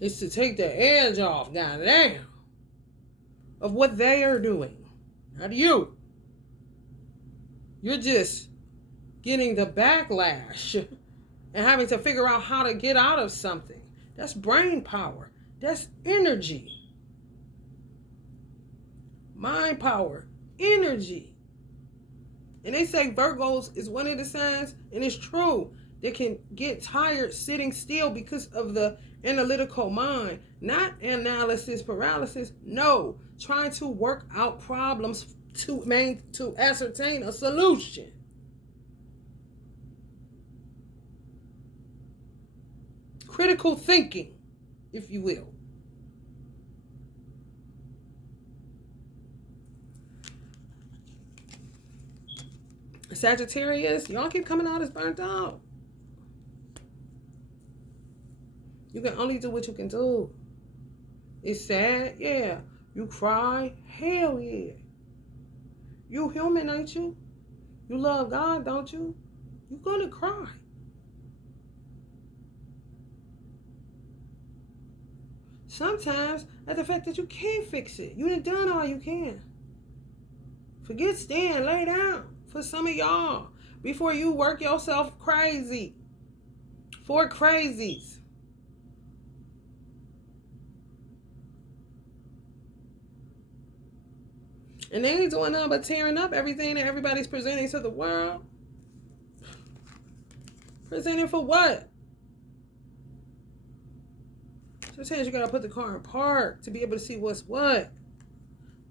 It's to take the edge off, goddamn, of what they are doing. Not you. You're just getting the backlash and having to figure out how to get out of something. That's brain power. That's energy. Mind power. Energy. And they say Virgos is one of the signs, and it's true. They can get tired sitting still because of the analytical mind. Not analysis paralysis. No. Trying to work out problems to ascertain a solution. Critical thinking, if you will. Sagittarius, y'all keep coming out as burnt out. You can only do what you can do. It's sad, yeah. You cry, hell yeah. You human, ain't you? You love God, don't you? You're gonna cry. Sometimes, at the fact that you can't fix it. You done all you can. Forget stand, lay down for some of y'all before you work yourself crazy. For crazies. And they ain't doing nothing but tearing up everything that everybody's presenting to the world. Presenting for what? Sometimes you gotta put the car in park to be able to see what's what.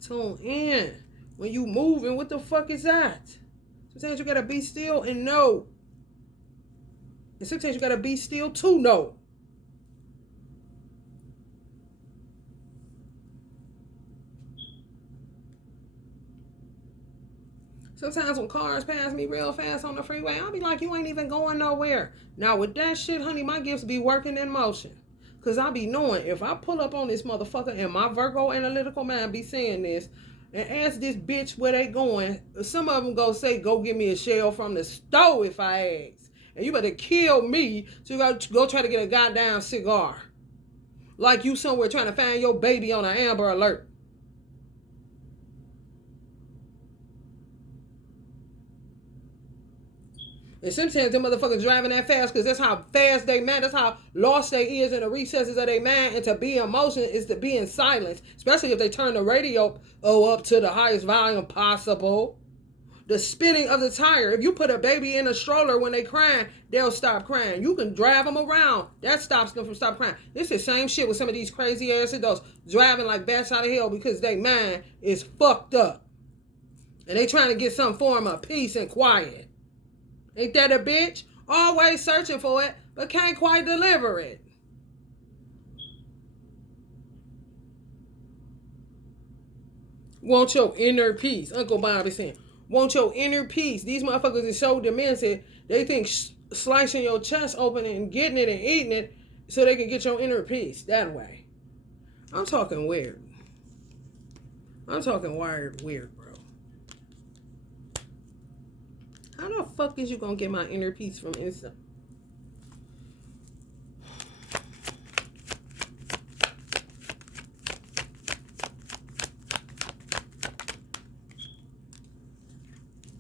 Tune in. When you moving, what the fuck is that? Sometimes you gotta be still and know. And sometimes you gotta be still to know. Sometimes when cars pass me real fast on the freeway, I'll be like, you ain't even going nowhere. Now with that shit, honey, my gifts be working in motion. Because I be knowing if I pull up on this motherfucker and my Virgo analytical mind be saying this and ask this bitch where they going, some of them go say, go get me a shell from the store if I ask. And you better kill me to go try to get a goddamn cigar. Like you somewhere trying to find your baby on an Amber Alert. And sometimes them motherfuckers driving that fast because that's how fast they man. That's how lost they is in the recesses of their mind. And to be in motion is to be in silence. Especially if they turn the radio up to the highest volume possible. The spinning of the tire. If you put a baby in a stroller when they crying, they'll stop crying. You can drive them around. That stops them from stop crying. It's the same shit with some of these crazy ass adults driving like bats out of hell because their mind is fucked up. And they trying to get some form of peace and quiet. Ain't that a bitch? Always searching for it, but can't quite deliver it. Want your inner peace. Uncle Bob is saying, want your inner peace. These motherfuckers is so demented, they think slicing your chest open and getting it and eating it so they can get your inner peace that way. I'm talking weird. I'm talking wired weird, bro. How the fuck is you gonna get my inner peace from inside?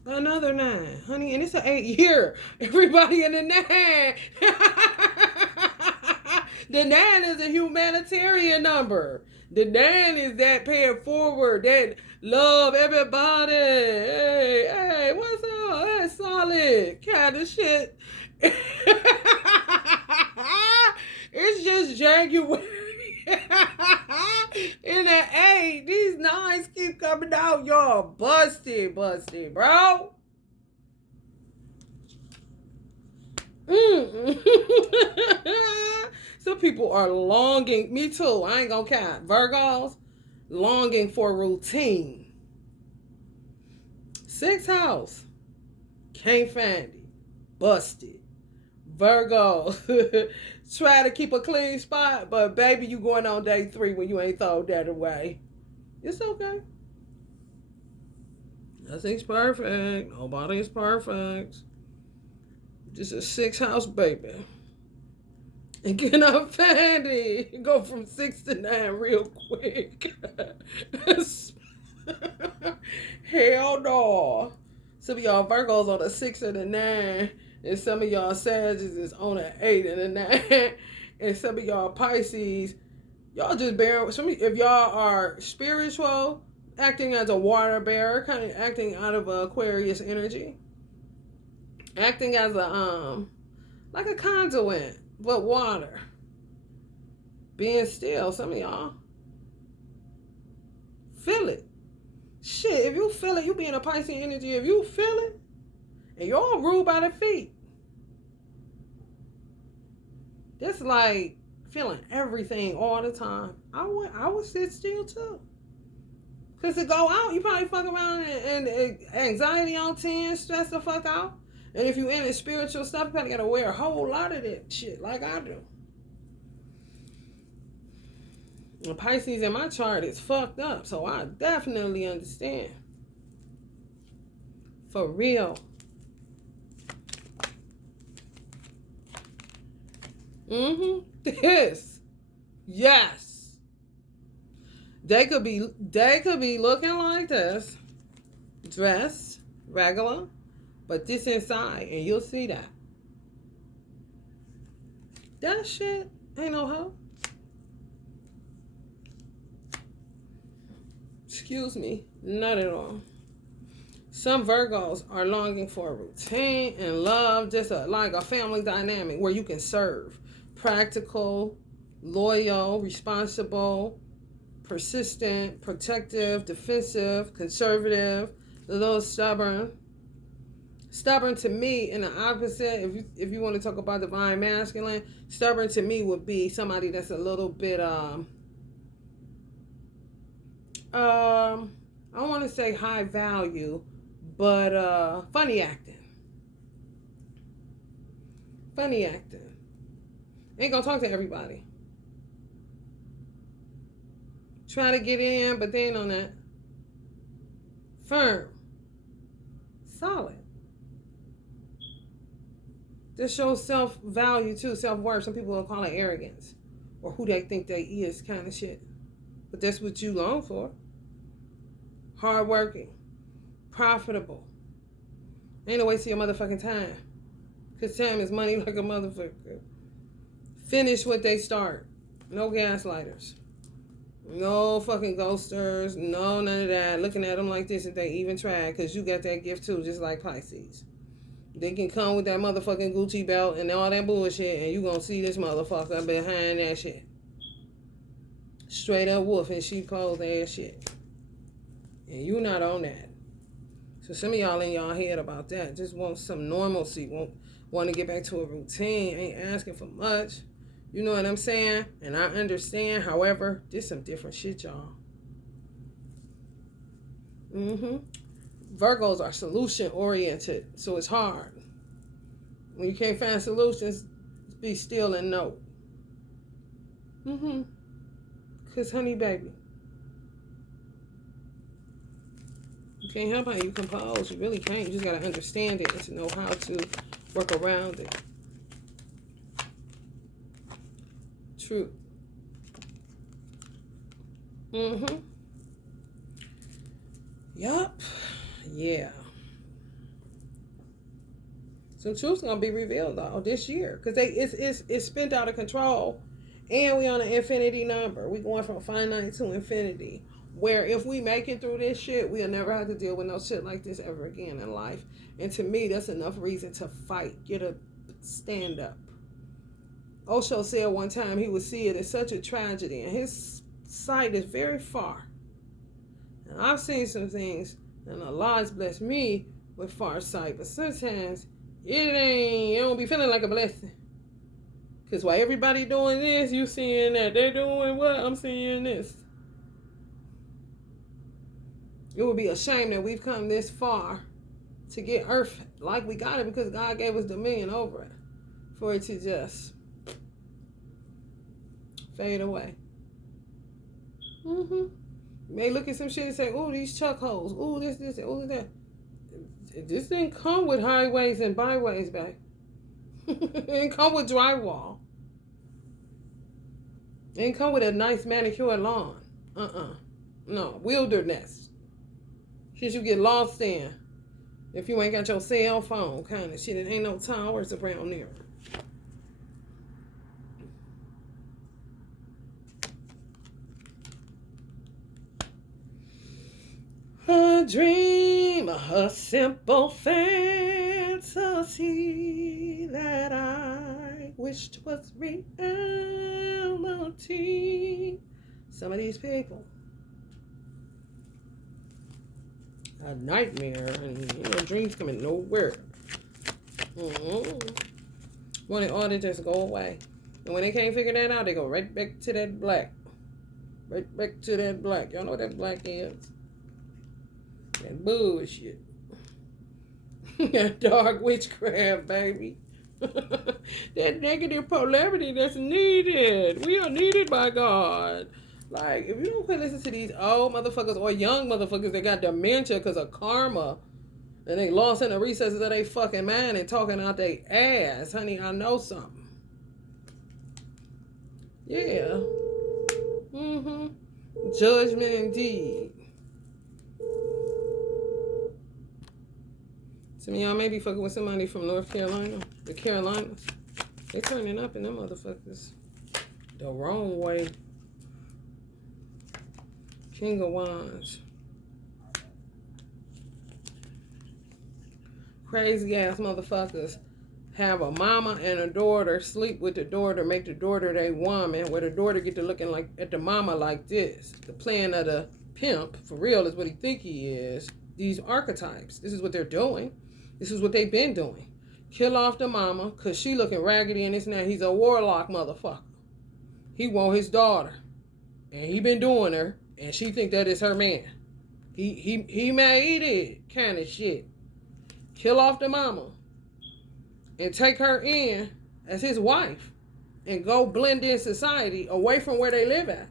Another 9, honey, and it's an 8 year. Everybody in the 9. The 9 is a humanitarian number. The 9 is that pay it forward, that love everybody. Hey, what's up? That's solid kind of shit. It's just January. In the 8, these 9s keep coming out. Y'all busted, bro. Some people are longing, me too, I ain't gonna count. Virgos, longing for routine. 6th house, can't find it. Busted. Virgo, try to keep a clean spot, but baby, you going on day 3 when you ain't thrown that away. It's okay. Nothing's perfect. Nobody is perfect. Just a 6th house baby. And get up, Fandy. Go from 6 to 9 real quick. Hell no. Some of y'all Virgos on the 6 or the 9. And some of y'all Sagittarius is on an 8 and a 9. And some of y'all Pisces, y'all just bear. If y'all are spiritual, acting as a water bearer, kind of acting out of Aquarius energy. Acting as a, like a conduit, but water. Being still, some of y'all. Feel it. Shit, if you feel it, you be in a Pisces energy. If you feel it, and y'all ruled by the feet. That's like feeling everything all the time. I would sit still too. Cause to go out, you probably fuck around and anxiety on 10, stress the fuck out. And if you into spiritual stuff, you probably gotta wear a whole lot of that shit like I do. And Pisces in my chart is fucked up, so I definitely understand. For real. Yes. Yes. They could be looking like this. Dressed, regular, but this inside, and you'll see that. That shit ain't no hoe. Excuse me, not at all. Some Virgos are longing for a routine and love, just like a family dynamic where you can serve. Practical, loyal, responsible, persistent, protective, defensive, conservative, a little stubborn. Stubborn to me, in the opposite, if you want to talk about divine masculine, stubborn to me would be somebody that's a little bit, I don't want to say high value, but funny acting. Funny acting. Ain't gonna talk to everybody. Try to get in, but they ain't on that. Firm. Solid. This shows self-value too, self-worth. Some people will call it arrogance. Or who they think they is kind of shit. But that's what you long for. Hardworking. Profitable. Ain't no waste of your motherfucking time. Because time is money like a motherfucker. Finish what they start. No gaslighters. No fucking ghosters. No, none of that. Looking at them like this if they even try. Because you got that gift too, just like Pisces. They can come with that motherfucking Gucci belt and all that bullshit, and you gonna see this motherfucker behind that shit. Straight up wolf in sheep clothes ass shit. And you not on that. So some of y'all in y'all head about that. Just want some normalcy. Want to get back to a routine. Ain't asking for much. You know what I'm saying? And I understand. However, there's some different shit, y'all. Virgos are solution oriented. So it's hard. When you can't find solutions, be still and know. Cause honey baby. You can't help how you compose. You really can't. You just gotta understand it and to know how to work around it. True. Yup. Yeah. Some truth's gonna be revealed though this year, cause it's spent out of control, and we on an infinity number. We going from finite to infinity. Where if we make it through this shit, we'll never have to deal with no shit like this ever again in life. And to me, that's enough reason to fight. Get a stand up. Osho said one time he would see it as such a tragedy, and his sight is very far. And I've seen some things, and Allah has blessed me with far sight, but sometimes it don't be feeling like a blessing. Because while everybody doing this, you seeing that. They're doing what? I'm seeing this. It would be a shame that we've come this far to get earth like we got it, because God gave us dominion over it, for it to just fade away. You may look at some shit and say, "Oh, these chuck holes. Oh, this, oh, that." This didn't come with highways and byways, babe. It didn't come with drywall. It didn't come with a nice manicured lawn. No, wilderness. Shit you get lost in if you ain't got your cell phone kind of shit. It ain't no towers around there. A dream, a simple fantasy that I wished was reality. Some of these people. A nightmare, and dreams coming nowhere. Want it all to just go away. And when they can't figure that out, they go right back to that black. Right back to that black. Y'all know what that black is? That bullshit. That dark witchcraft, baby. That negative polarity that's needed. We are needed by God. Like, if you don't quit listening to these old motherfuckers or young motherfuckers that got dementia because of karma, and they lost in the recesses of their fucking mind and talking out their ass, honey, I know something. Yeah. Judgment indeed. Some of y'all may be fucking with somebody from North Carolina, the Carolinas. They turning up in them motherfuckers the wrong way. King of Wands. Crazy ass motherfuckers have a mama and a daughter, sleep with the daughter, make the daughter their woman, where the daughter get to looking like at the mama like this. The plan of the pimp, for real, is what he think he is. These archetypes. This is what they're doing. This is what they've been doing. Kill off the mama, because she looking raggedy and this and that. He's a warlock motherfucker. He want his daughter. And he been doing her. And she think that is her man. He made it kind of shit. Kill off the mama. And take her in as his wife. And go blend in society away from where they live at.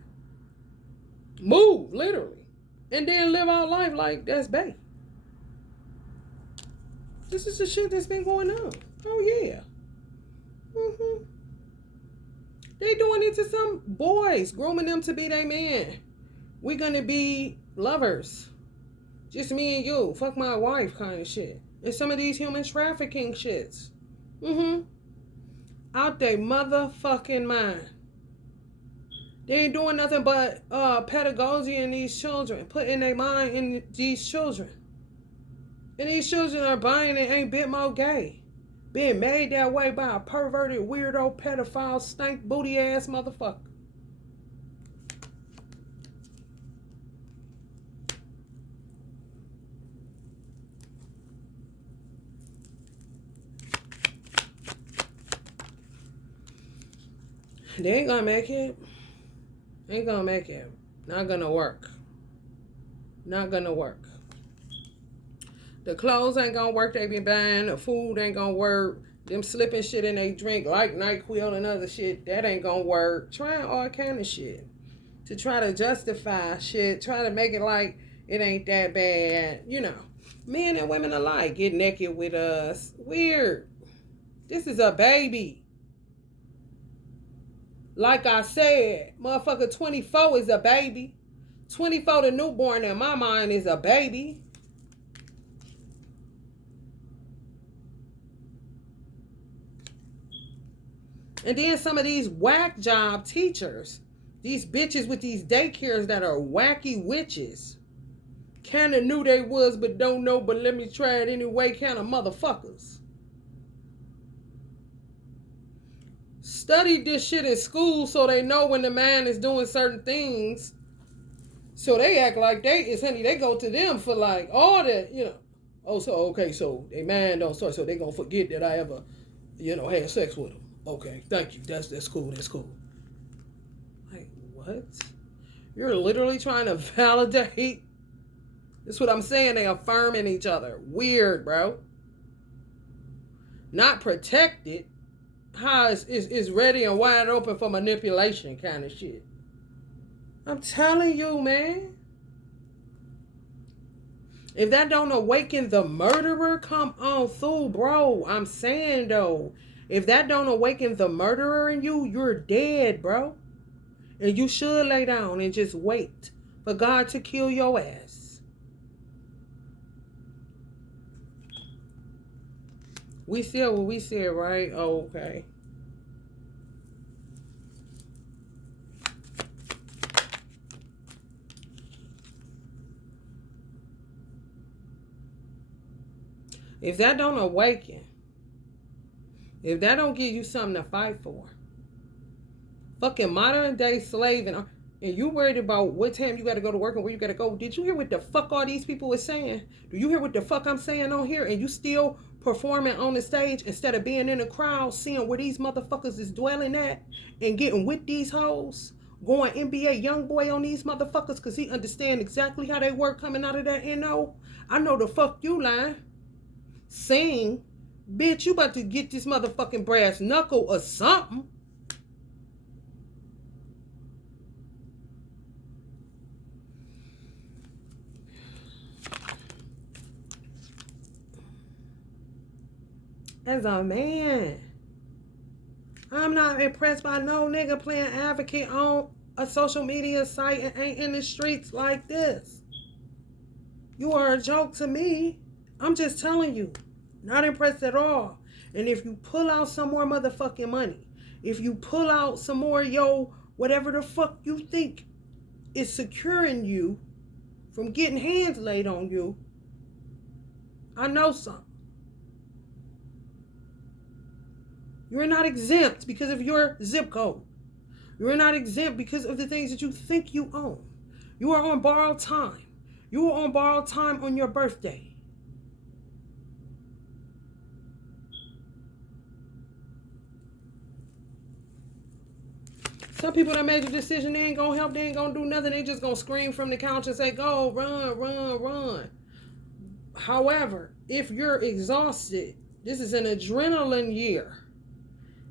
Move, literally. And then live our life like that's bae. This is the shit that's been going on. Oh, yeah. They doing it to some boys. Grooming them to be their man. We gonna be lovers. Just me and you. Fuck my wife kind of shit. And some of these human trafficking shits. Out they motherfucking mind. They ain't doing nothing but pedagogy in these children. Putting their mind in these children. And these children are buying it ain't bit more gay. Being made that way by a perverted, weirdo, pedophile, stank booty ass motherfucker. They ain't gonna make it. Ain't gonna make it. Not gonna work. Not gonna work. The clothes ain't gonna work they be buying. The food ain't gonna work. Them slipping shit in they drink like NyQuil and other shit, that ain't gonna work. Trying all kind of shit to try to justify shit. Try to make it like it ain't that bad. You know, men and women alike get naked with us. Weird. This is a baby. Like I said, motherfucker 24 is a baby. 24 the newborn in my mind is a baby. And then some of these whack job teachers, these bitches with these daycares that are wacky witches, kinda knew they was but don't know, but let me try it anyway kind of motherfuckers. Studied this shit in school so they know when the man is doing certain things. So they act like they go to them for like all that, you know. Oh, so okay, so they man don't start, so they gonna forget that I ever, had sex with them. Okay, thank you. That's cool. That's cool. Like, what? You're literally trying to validate. That's what I'm saying. They affirming each other. Weird, bro. Not protected. How is ready and wide open for manipulation kind of shit. I'm telling you, man. If that don't awaken the murderer, come on through, bro. I'm saying, though. If that don't awaken the murderer in you, you're dead, bro. And you should lay down and just wait for God to kill your ass. We said what we said, right? Oh, okay. If that don't awaken, if that don't give you something to fight for, fucking modern day slaving, and you worried about what time you got to go to work and where you got to go. Did you hear what the fuck all these people were saying? Do you hear what the fuck I'm saying on here? And you still performing on the stage instead of being in the crowd, seeing where these motherfuckers is dwelling at and getting with these hoes, going NBA young boy on these motherfuckers because he understand exactly how they work coming out of that NO. I know the fuck you lying. Sing. Bitch, you about to get this motherfucking brass knuckle or something. As a man, I'm not impressed by no nigga playing advocate on a social media site and ain't in the streets like this. You are a joke to me. I'm just telling you. Not impressed at all. And if you pull out some more motherfucking money, if you pull out some more, whatever the fuck you think is securing you from getting hands laid on you, I know something. You're not exempt because of your zip code. You're not exempt because of the things that you think you own. You are on borrowed time. You are on borrowed time on your birthday. Some people that made the decision, they ain't gonna help, they ain't gonna do nothing, they just gonna scream from the couch and say, go, run, run, run. However, if you're exhausted, this is an adrenaline year,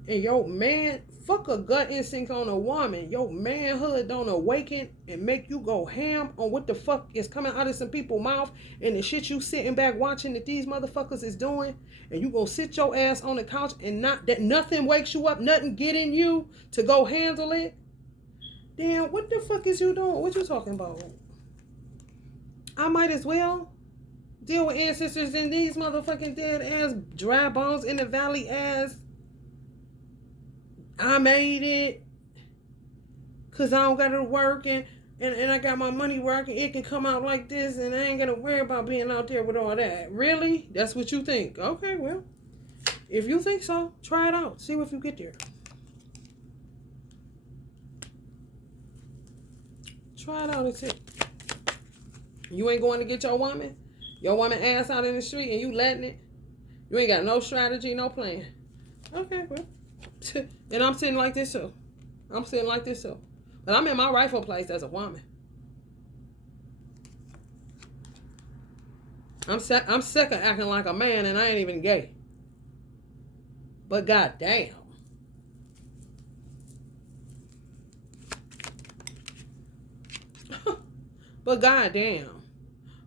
and yo man, fuck a gut instinct on a woman, your manhood don't awaken and make you go ham on what the fuck is coming out of some people's mouth and the shit you sitting back watching that these motherfuckers is doing, and you gonna sit your ass on the couch and not that nothing wakes you up, nothing get in you to go handle it, then what the fuck is you doing? What you talking about? I might as well deal with ancestors and these motherfucking dead ass dry bones in the valley ass. I made it because I don't got to work and I got my money working. It can come out like this and I ain't got to worry about being out there with all that. Really? That's what you think? Okay, well, if you think so, try it out. See if you get there. Try it out and see. You ain't going to get your woman ass out in the street and you letting it? You ain't got no strategy, no plan. Okay, well. And I'm sitting like this too. I'm sitting like this too. But I'm in my rightful place as a woman. I'm sick of acting like a man and I ain't even gay. But goddamn. But goddamn.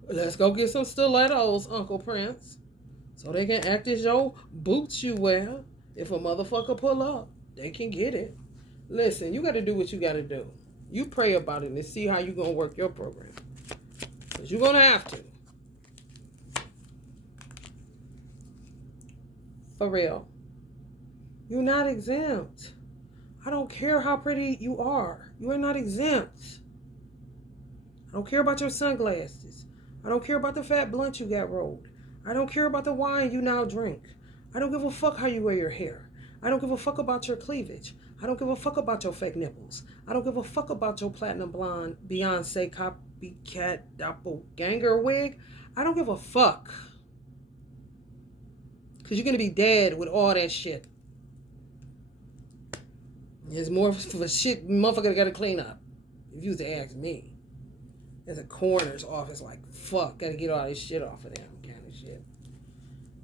Let's go get some stilettos, Uncle Prince. So they can act as your boots you wear. If a motherfucker pull up, they can get it. Listen, you got to do what you got to do. You pray about it and see how you going to work your program. Because you're going to have to. For real. You're not exempt. I don't care how pretty you are. You are not exempt. I don't care about your sunglasses. I don't care about the fat blunt you got rolled. I don't care about the wine you now drink. I don't give a fuck how you wear your hair. I don't give a fuck about your cleavage. I don't give a fuck about your fake nipples. I don't give a fuck about your platinum blonde Beyonce copycat doppelganger wig. I don't give a fuck. Because you're going to be dead with all that shit. There's more for shit motherfucker got to clean up. If you was to ask me. There's a coroner's office like, fuck, got to get all this shit off of them kind of shit.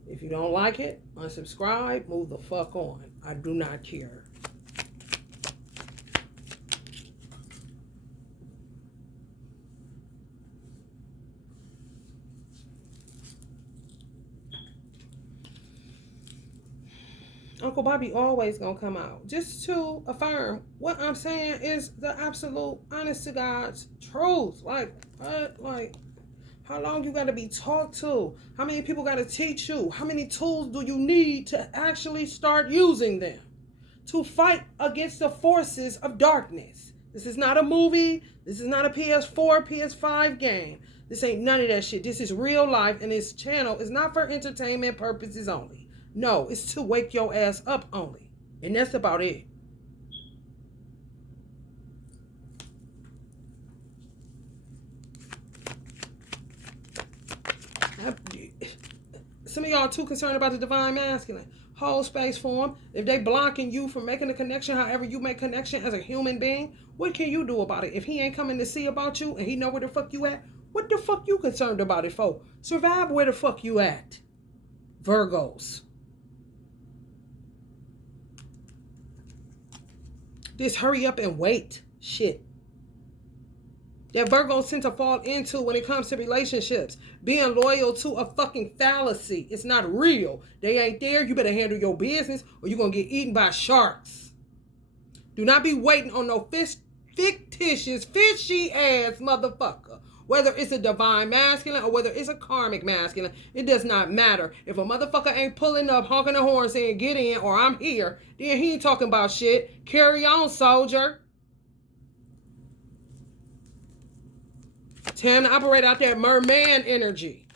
If you don't like it, unsubscribe, move the fuck on. I do not care. Uncle Bobby always gonna come out. Just to affirm what I'm saying is the absolute honest to God's truth. Like, what? Like, how long you gotta be talked to? How many people gotta teach you? How many tools do you need to actually start using them to fight against the forces of darkness? This is not a movie. This is not a PS4, PS5 game. This ain't none of that shit. This is real life, and this channel is not for entertainment purposes only. No, it's to wake your ass up only. And that's about it. Some of y'all too concerned about the divine masculine. Hold space for them. If they blocking you from making a connection, however you make connection as a human being, what can you do about it? If he ain't coming to see about you and he know where the fuck you at, what the fuck you concerned about it for? Survive where the fuck you at. Virgos. Just hurry up and wait. Shit. That Virgos tend to fall into when it comes to relationships. Being loyal to a fucking fallacy. It's not real. They ain't there. You better handle your business or you're going to get eaten by sharks. Do not be waiting on no fictitious, fishy ass motherfucker. Whether it's a divine masculine or whether it's a karmic masculine, it does not matter. If a motherfucker ain't pulling up, honking the horn saying, get in or I'm here, then he ain't talking about shit. Carry on, soldier. Time to operate out that merman energy.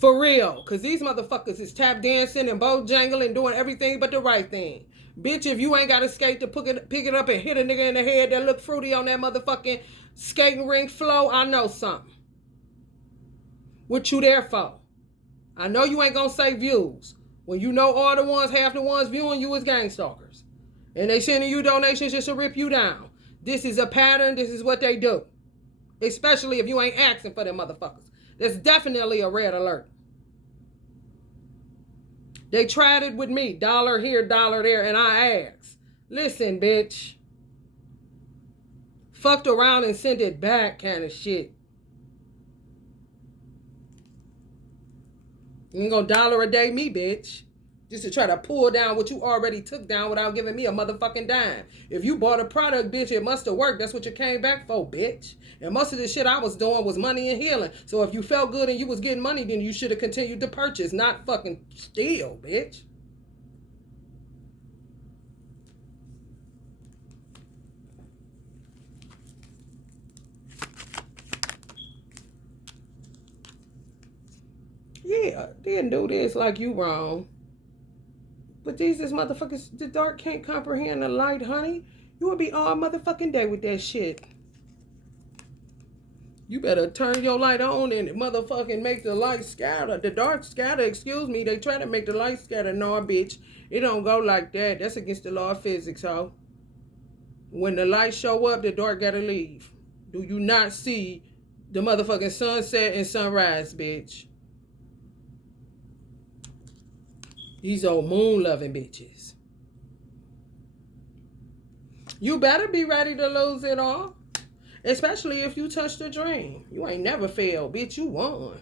For real. Because these motherfuckers is tap dancing and bojangling and doing everything but the right thing. Bitch, if you ain't got to skate to pick it up and hit a nigga in the head that look fruity on that motherfucking skating rink flow, I know something. What you there for? I know you ain't gonna say views. When you know all the ones, half the ones viewing you is gang stalkers. And they sending you donations just to rip you down. This is a pattern. This is what they do. Especially if you ain't asking for them motherfuckers. That's definitely a red alert. They tried it with me. Dollar here, dollar there. And I asked. Listen, bitch. Fucked around and sent it back kind of shit. You ain't gonna dollar a day me, bitch. Just to try to pull down what you already took down without giving me a motherfucking dime. If you bought a product, bitch, it must have worked. That's what you came back for, bitch. And most of the shit I was doing was money and healing. So if you felt good and you was getting money, then you should have continued to purchase, not fucking steal, bitch. Yeah, didn't do this like you wrong. But these motherfuckers, the dark can't comprehend the light, honey. You would be all motherfucking day with that shit. You better turn your light on and motherfucking make the light scatter. The dark scatter, excuse me. They try to make the light scatter. No, bitch. It don't go like that. That's against the law of physics, ho. When the lights show up, the dark gotta leave. Do you not see the motherfucking sunset and sunrise, bitch? These old moon-loving bitches. You better be ready to lose it all. Especially if you touch the dream. You ain't never failed, bitch. You won.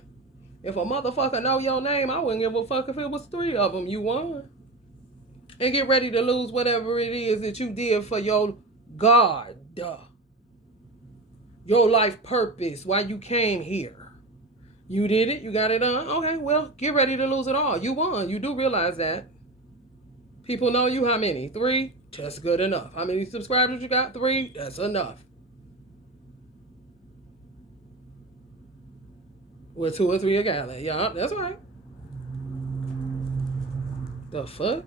If a motherfucker know your name, I wouldn't give a fuck if it was 3 of them. You won. And get ready to lose whatever it is that you did for your God. Your life purpose, why you came here. You did it. You got it done. Okay, well, get ready to lose it all. You won. You do realize that. People know you how many? 3? Just good enough. How many subscribers you got? 3? That's enough. With 2 or 3 a gallon. Yeah, that's right. The fuck?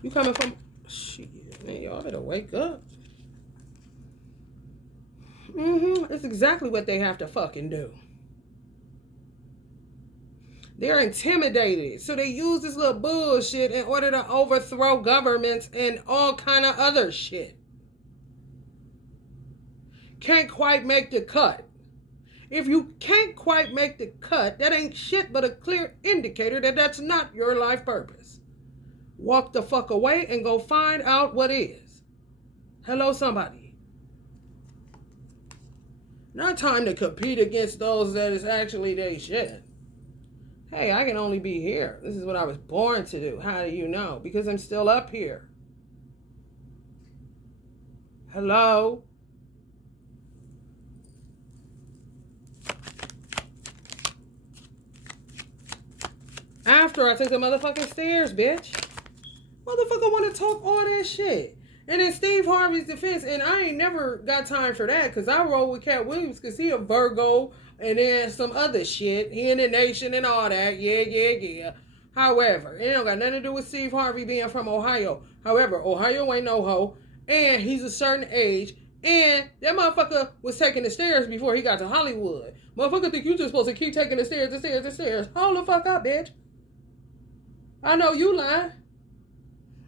You coming from... Shit, man, y'all better wake up. It's exactly what they have to fucking do. They're intimidated. So they use this little bullshit in order to overthrow governments and all kind of other shit. Can't quite make the cut. If you can't quite make the cut, that ain't shit but a clear indicator that that's not your life purpose. Walk the fuck away and go find out what is. Hello, somebody. Not time to compete against those that is actually they shit. Hey, I can only be here. This is what I was born to do. How do you know? Because I'm still up here. Hello? After I took the motherfucking stairs, bitch. Motherfucker want to talk all that shit. And then Steve Harvey's defense, and I ain't never got time for that because I roll with Cat Williams because he a Virgo and then some other shit. He in the nation and all that. Yeah. However, it don't got nothing to do with Steve Harvey being from Ohio. However, Ohio ain't no hoe. And he's a certain age. And that motherfucker was taking the stairs before he got to Hollywood. Motherfucker think you just supposed to keep taking the stairs. Hold the fuck up, bitch. I know you lying.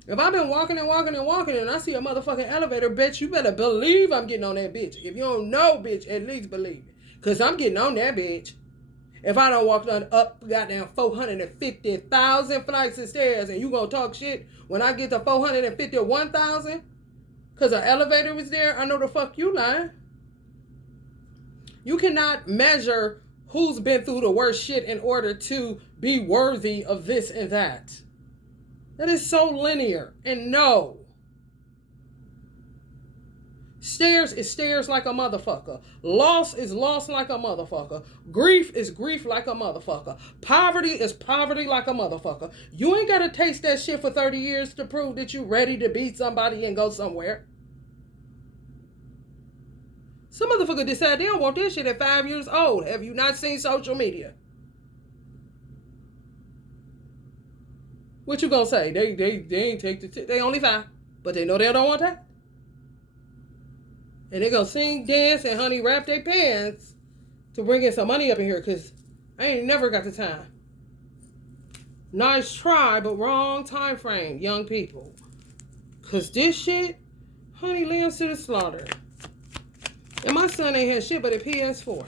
If I've been walking and I see a motherfucking elevator, bitch, you better believe I'm getting on that bitch. If you don't know, bitch, at least believe it. Because I'm getting on that bitch. If I don't walk up goddamn 450,000 flights of stairs and you gonna talk shit when I get to 451,000 because an elevator was there, I know the fuck you lying. You cannot measure who's been through the worst shit in order to be worthy of this and that. That is so linear. And no. Stairs is stairs like a motherfucker. Loss is loss like a motherfucker. Grief is grief like a motherfucker. Poverty is poverty like a motherfucker. You ain't got to taste that shit for 30 years to prove that you ready to beat somebody and go somewhere. Some motherfucker decide they don't want this shit at 5 years old. Have you not seen social media? What you gonna say? They ain't take they only 5, but they know they don't want that. And they gonna sing, dance, and honey wrap their pants to bring in some money up in here, cause I ain't never got the time. Nice try, but wrong time frame, young people. Cause this shit, honey, lambs to the slaughter. And my son ain't had shit but a PS4.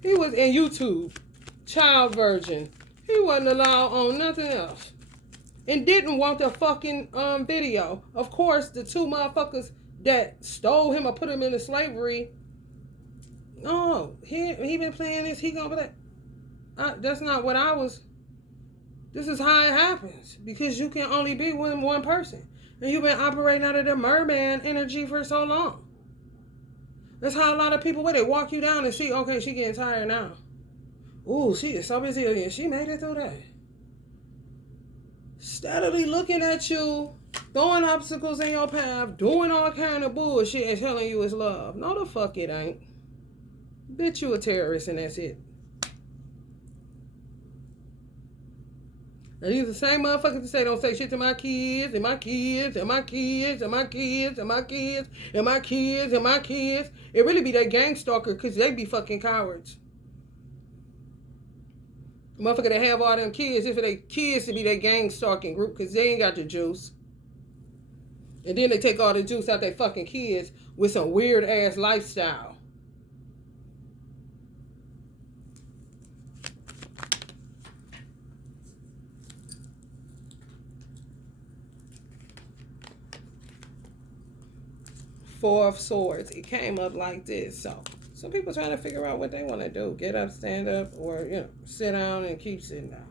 He was in YouTube, child virgin. He wasn't allowed on nothing else. And didn't want the fucking video. Of course, the 2 motherfuckers that stole him or put him into slavery. No, he been playing this. He gonna be like, that's not what I was. This is how it happens because you can only be with one person, and you've been operating out of the merman energy for so long. That's how a lot of people, they walk you down and see, okay, she getting tired now. Ooh, she is so busy again. She made it through that. Steadily looking at you, throwing obstacles in your path, doing all kind of bullshit and telling you it's love. No, the fuck it ain't. Bitch, you a terrorist and that's it. And these are the same motherfuckers that say don't say shit to my kids and my kids and my kids and my kids and my kids and my kids and my kids. It really be that gang stalker because they be fucking cowards. The motherfucker that have all them kids, if they kids to be that gang stalking group because they ain't got the juice. And then they take all the juice out their fucking kids with some weird ass lifestyle. Four of Swords. It came up like this. So some people trying to figure out what they want to do. Get up, stand up, or sit down and keep sitting down.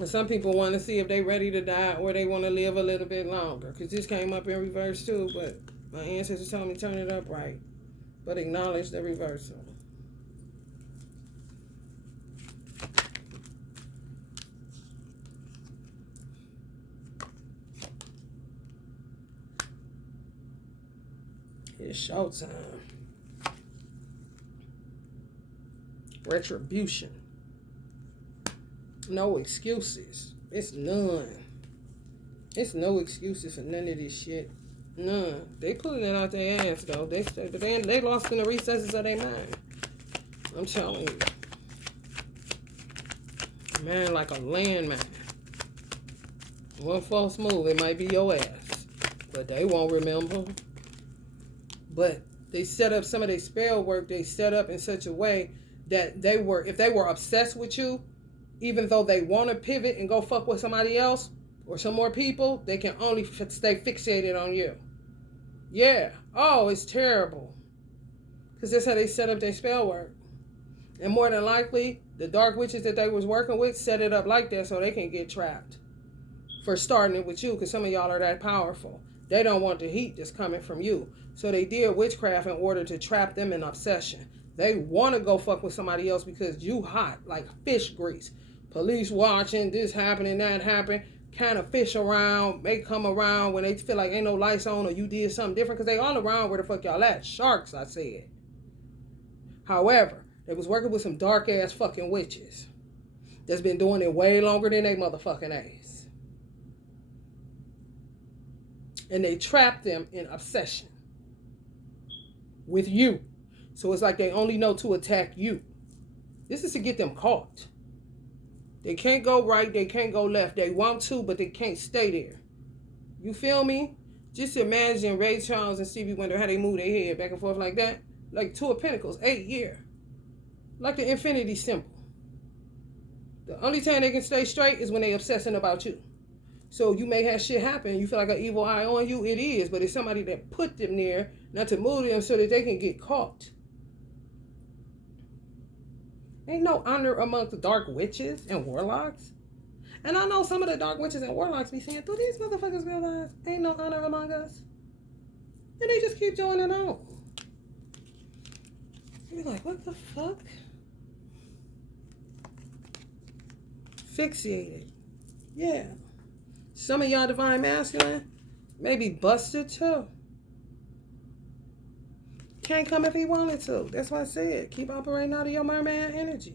And some people want to see if they ready to die or they want to live a little bit longer. Because this came up in reverse too, but my ancestors told me turn it up right. But acknowledge the reversal. It's showtime. Retribution. No excuses. It's none. It's no excuses for none of this shit. None. They pulling it out their ass though. They lost in the recesses of their mind. I'm telling you. Man, like a landmine. One false move, it might be your ass. But they won't remember. But they set up some of their spell work, they set up in such a way that if they were obsessed with you, even though they want to pivot and go fuck with somebody else or some more people, they can only stay fixated on you. Yeah. Oh, it's terrible. Because that's how they set up their spell work. And more than likely, the dark witches that they was working with set it up like that so they can get trapped. For starting it with you, because some of y'all are that powerful. They don't want the heat that's coming from you. So they did witchcraft in order to trap them in obsession. They want to go fuck with somebody else because you hot, like fish grease. Police watching, this happening, that happened. Kind of fish around, may come around when they feel like ain't no lights on or you did something different. Because they all around where the fuck y'all at. Sharks, I said. However, they was working with some dark ass fucking witches. That's been doing it way longer than they motherfucking ass. And they trapped them in obsession. With you. So it's like they only know to attack you. This is to get them caught. They can't go right, they can't go left. They want to, but they can't stay there. You feel me? Just imagine Ray Charles and Stevie Wonder, how they move their head back and forth like that. Like Two of Pentacles, 8 year. Like the infinity symbol. The only time they can stay straight is when they obsessing about you. So you may have shit happen. You feel like an evil eye on you. It is. But it's somebody that put them there not to move them so that they can get caught. Ain't no honor amongst the dark witches and warlocks. And I know some of the dark witches and warlocks be saying, do these motherfuckers realize ain't no honor among us? And they just keep joining on. You be like, what the fuck? Fixated. Yeah. Some of y'all divine masculine may be busted too. Can't come if he wanted to. That's why I said, keep operating out of your merman energy.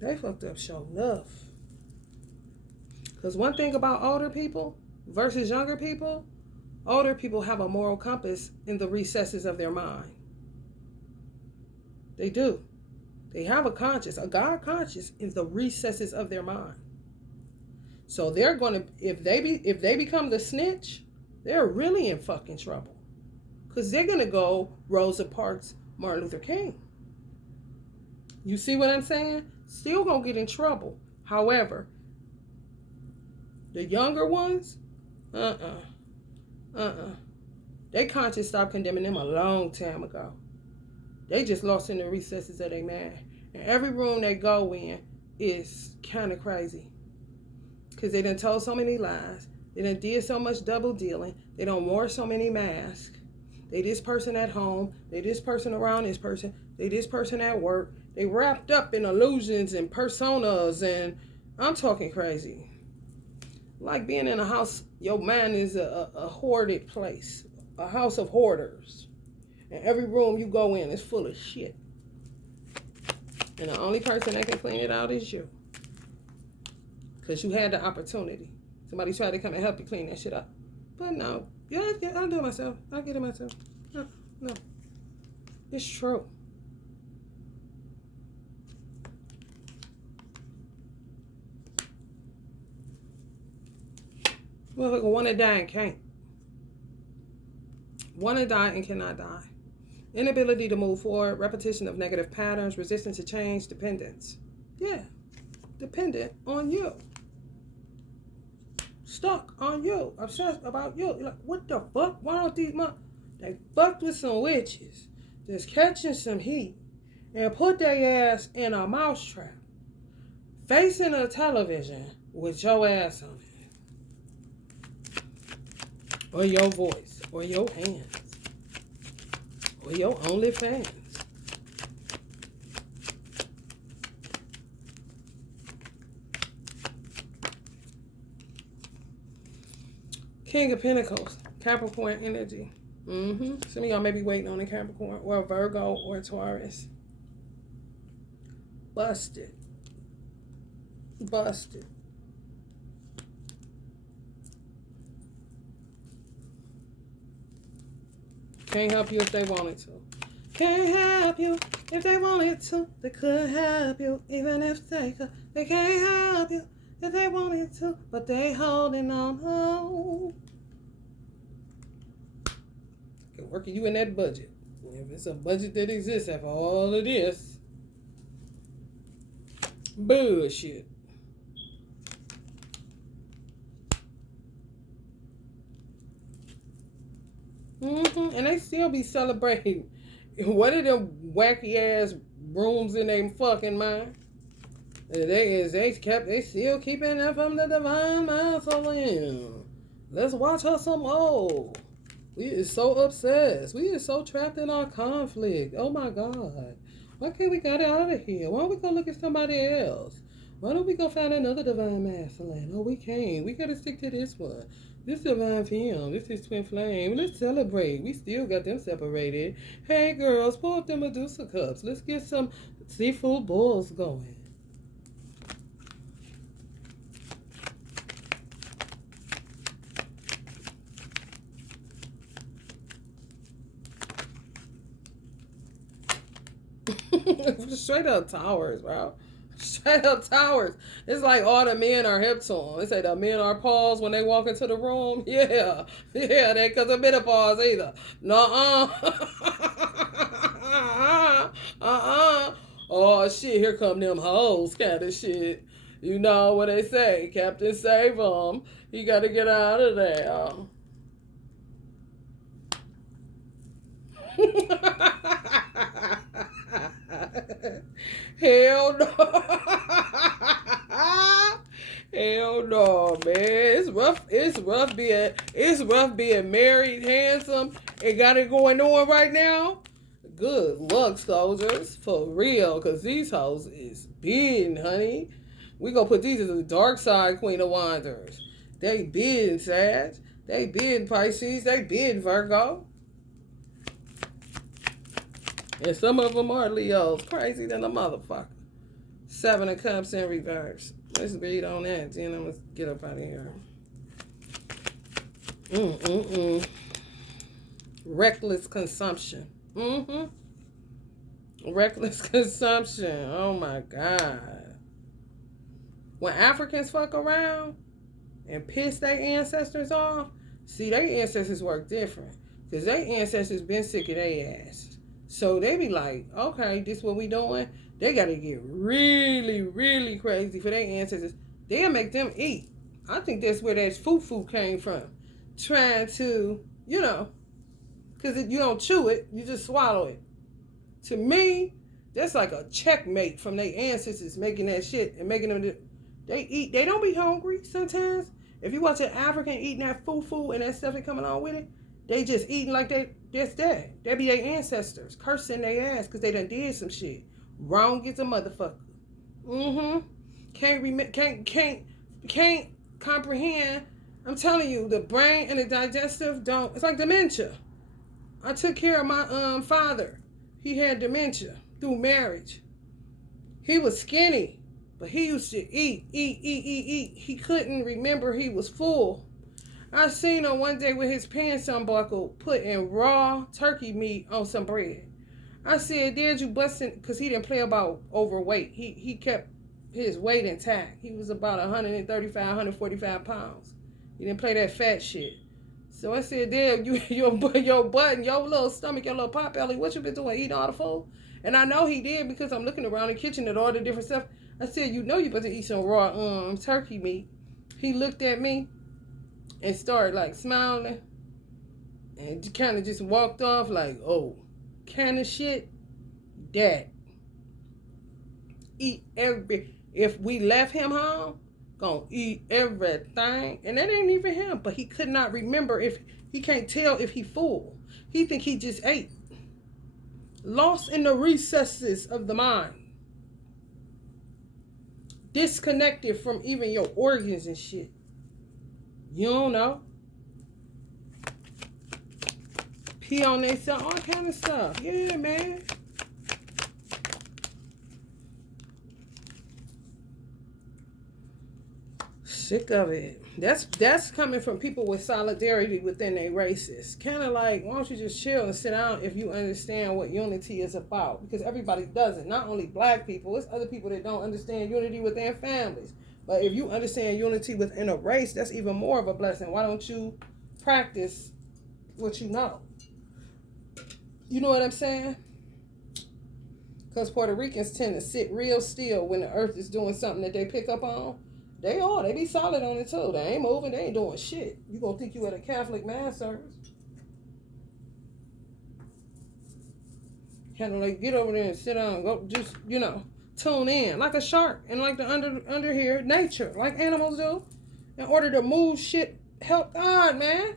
They fucked up sure enough. Because one thing about older people versus younger people, older people have a moral compass in the recesses of their mind. They do. They have a conscience, a God conscious in the recesses of their mind. So they're going to, if they become the snitch, they're really in fucking trouble. Because they're going to go Rosa Parks, Martin Luther King. You see what I'm saying? Still going to get in trouble. However, the younger ones, they conscience stopped condemning them a long time ago. They just lost in the recesses of their mind. And every room they go in is kind of crazy. Because they done told so many lies. They done did so much double dealing. They done wore so many masks. They this person at home. They this person around this person. They this person at work. They wrapped up in illusions and personas. And I'm talking crazy. Like being in a house, your mind is a hoarded place. A house of hoarders. And every room you go in is full of shit. And the only person that can clean it out is you. Because you had the opportunity. Somebody tried to come and help you clean that shit up. But no. Yeah, I'll do it myself. I'll get it myself. No. It's true. Motherfucker want to die and can't. Want to die and cannot die. Inability to move forward, repetition of negative patterns, resistance to change, dependence. Yeah. Dependent on you. Stuck on you. Obsessed about you. You're like, what the fuck? Why don't these they fucked with some witches that's catching some heat and put their ass in a mousetrap facing a television with your ass on it. Or your voice. Or your hands. Or your OnlyFans. King of Pentacles, Capricorn energy. Some of y'all may be waiting on a Capricorn or a Virgo or a Taurus. Busted. Can't help you if they wanted to. Can't help you if they wanted to. They could help you even if they could. They can't help you if they wanted to, but they holding on. Working you in that budget. If it's a budget that exists after all of this bullshit. And they still be celebrating one of them wacky ass rooms in their fucking mind. They still keeping it from the divine mausoleum. Let's watch her some more. We is so obsessed. We is so trapped in our conflict. Oh my God. Why can't we get out of here? Why don't we go look at somebody else? Why don't we go find another divine masculine? Oh, we can't. We gotta stick to this one. This divine femme. This is twin flame. Let's celebrate. We still got them separated. Hey girls, pull up them Medusa cups. Let's get some seafood boils going. Straight up towers, bro. Straight up towers. It's like all the men are hip to them. They say the men are paused when they walk into the room. Yeah, they because the menopause either. Oh shit, here come them hoes kind of shit. You know what they say, Captain Save 'em. He got to get out of there. Hell no. Hell no, man. It's rough being married, handsome, and got it going on right now. Good luck, soldiers. For real, because these hoes is bidding, honey. We gonna put these as the dark side Queen of Wanderers. They bidding, Sag. They bidding, Pisces. They bidding, Virgo. And some of them are Leos. Crazy than a motherfucker. 7 of Cups in reverse. Let's read on that. Then I'm going to get up out of here. Reckless consumption. Reckless consumption. Oh my God. When Africans fuck around and piss their ancestors off, see, their ancestors work different. Because their ancestors been sick of their ass. So they be like, okay, this what we doing? They got to get really, really crazy for their ancestors. They'll make them eat. I think that's where that foo came from. Trying to, because you don't chew it, you just swallow it. To me, that's like a checkmate from their ancestors making that shit and making them, they eat. They don't be hungry sometimes. If you watch an African eating that foo and that stuff that coming along with it, they just eating like that's that. They be their ancestors cursing their ass because they done did some shit. Wrong as a motherfucker. Can't comprehend. I'm telling you, the brain and the digestive don't. It's like dementia. I took care of my father. He had dementia through marriage. He was skinny, but he used to eat. He couldn't remember he was full. I seen him one day with his pants unbuckled, putting raw turkey meat on some bread. I said, "Dad, you busting?" Because he didn't play about overweight. He kept his weight intact. He was about 135, 145 pounds. He didn't play that fat shit. So I said, "Dad, your butt and your little stomach, your little pot belly, what you been doing, eating all the food?" And I know he did because I'm looking around the kitchen at all the different stuff. I said, "You know you better eat some raw turkey meat." He looked at me and started like smiling and kind of just walked off like, "Oh, kind of shit, Dad. Eat if we left him home, gonna eat everything." And that ain't even him, but he could not remember if he can't tell if he full. He think he just ate. Lost in the recesses of the mind. Disconnected from even your organs and shit. You don't know. Pee on themselves, all kind of stuff. Yeah, man. Sick of it. That's coming from people with solidarity within their races. Kind of like, why don't you just chill and sit down if you understand what unity is about? Because everybody doesn't. Not only black people, it's other people that don't understand unity within families. But if you understand unity within a race, that's even more of a blessing. Why don't you practice what you know? You know what I'm saying? Because Puerto Ricans tend to sit real still when the earth is doing something that they pick up on. They be solid on it too. They ain't moving, they ain't doing shit. You gonna think you at a Catholic mass service. Kind of like get over there and sit down and go just, tune in like a shark and like the under here nature, like animals do, in order to move shit, help God, man.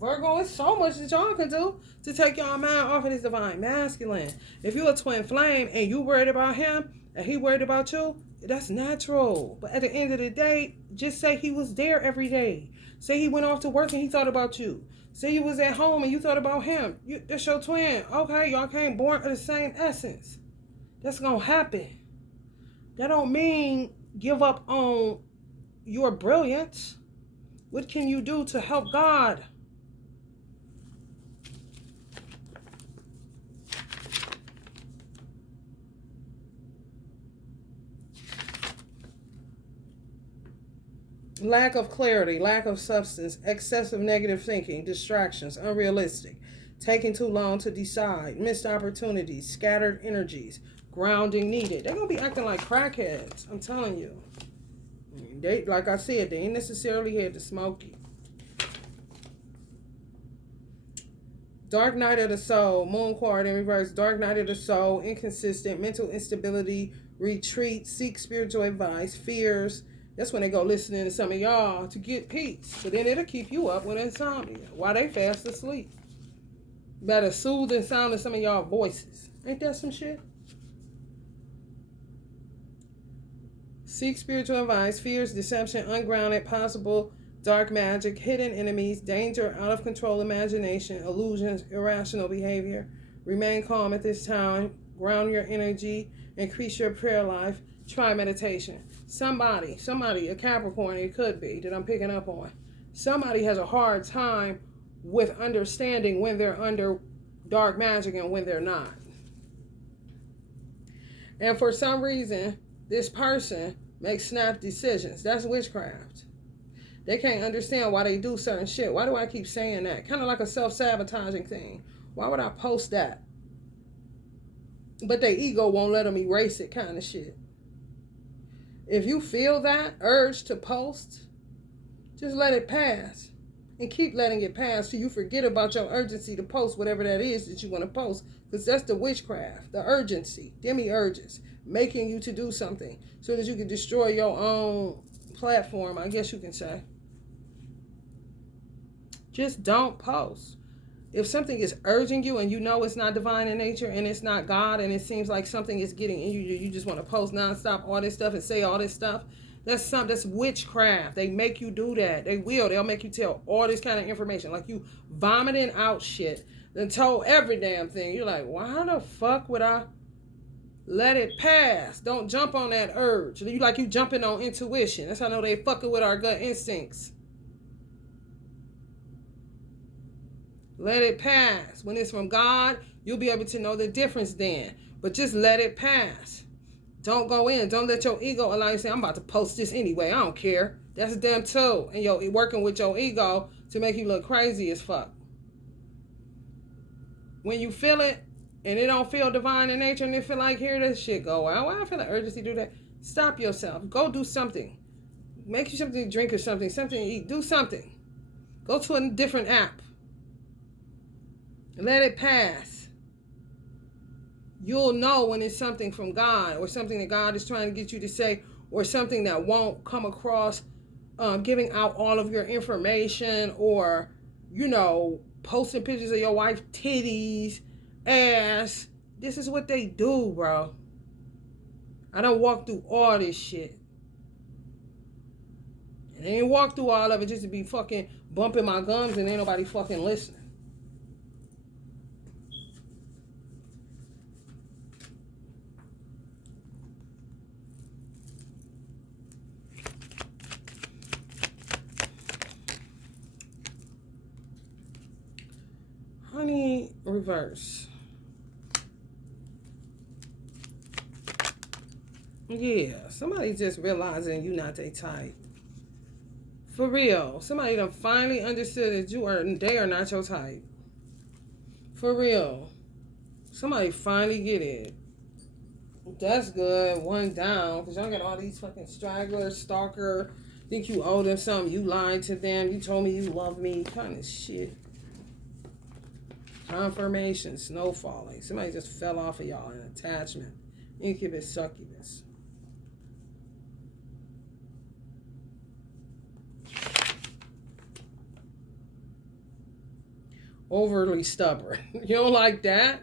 Virgo, it's so much that y'all can do to take y'all mind off of this divine masculine. If you're a twin flame and you worried about him and he worried about you, that's natural. But at the end of the day, just say he was there every day. Say he went off to work and he thought about you. Say he was at home and you thought about him. That's your twin. Okay, y'all came born of the same essence. That's going to happen. That don't mean give up on your brilliance. What can you do to help God? Lack of clarity, lack of substance, excessive negative thinking, distractions, unrealistic, taking too long to decide, missed opportunities, scattered energies, grounding needed. They're going to be acting like crackheads, I'm telling you. They, like I said, they ain't necessarily here to smoke you. Dark night of the soul, moon card in reverse, dark night of the soul, inconsistent, mental instability, retreat, seek spiritual advice, fears. That's when they go listening to some of y'all to get peace. But then it'll keep you up with insomnia while they fast asleep. Better soothe and sound of some of y'all voices. Ain't that some shit? Seek spiritual advice, fears, deception, ungrounded, possible, dark magic, hidden enemies, danger, out of control imagination, illusions, irrational behavior. Remain calm at this time. Ground your energy. Increase your prayer life. Try meditation. Somebody, a Capricorn, it could be, that I'm picking up on. Somebody has a hard time with understanding when they're under dark magic and when they're not. And for some reason, this person makes snap decisions. That's witchcraft. They can't understand why they do certain shit. Why do I keep saying that? Kind of like a self-sabotaging thing. Why would I post that? But their ego won't let them erase it, kind of shit. If you feel that urge to post, just let it pass. And keep letting it pass till you forget about your urgency to post whatever that is that you want to post. Because that's the witchcraft, the urgency, demi-urges, making you to do something so that you can destroy your own platform, I guess you can say. Just don't post. If something is urging you and you know it's not divine in nature and it's not God and it seems like something is getting in you, you just want to post nonstop all this stuff and say all this stuff, That's witchcraft. They make you do that. They'll make you tell all this kind of information. Like you vomiting out shit. Then told every damn thing. You're like, why the fuck would I let it pass? Don't jump on that urge. You jumping on intuition. That's how I know they fucking with our gut instincts. Let it pass. When it's from God, you'll be able to know the difference then. But just let it pass. Don't go in. Don't let your ego allow you to say, I'm about to post this anyway. I don't care. That's a damn tool. And you're working with your ego to make you look crazy as fuck. When you feel it and it don't feel divine in nature and it feel like, here this shit go out. Why I feel like urgency to do that? Stop yourself. Go do something. Make you something to drink or something to eat. Do something. Go to a different app. Let it pass. You'll know when it's something from God or something that God is trying to get you to say, or something that won't come across giving out all of your information, or, posting pictures of your wife's titties, ass. This is what they do, bro. I done walked through all this shit. And I ain't walked through all of it just to be fucking bumping my gums and ain't nobody fucking listening. Honey, reverse. Yeah, somebody just realizing you not their type. For real. Somebody done finally understood that they are not your type. For real. Somebody finally get it. That's good. One down. Because y'all got all these fucking stragglers, stalker, think you owe them something. You lied to them. You told me you love me. Kind of shit. Confirmation, snow falling. Somebody just fell off of y'all in attachment. Incubus, succubus. Overly stubborn. You don't like that?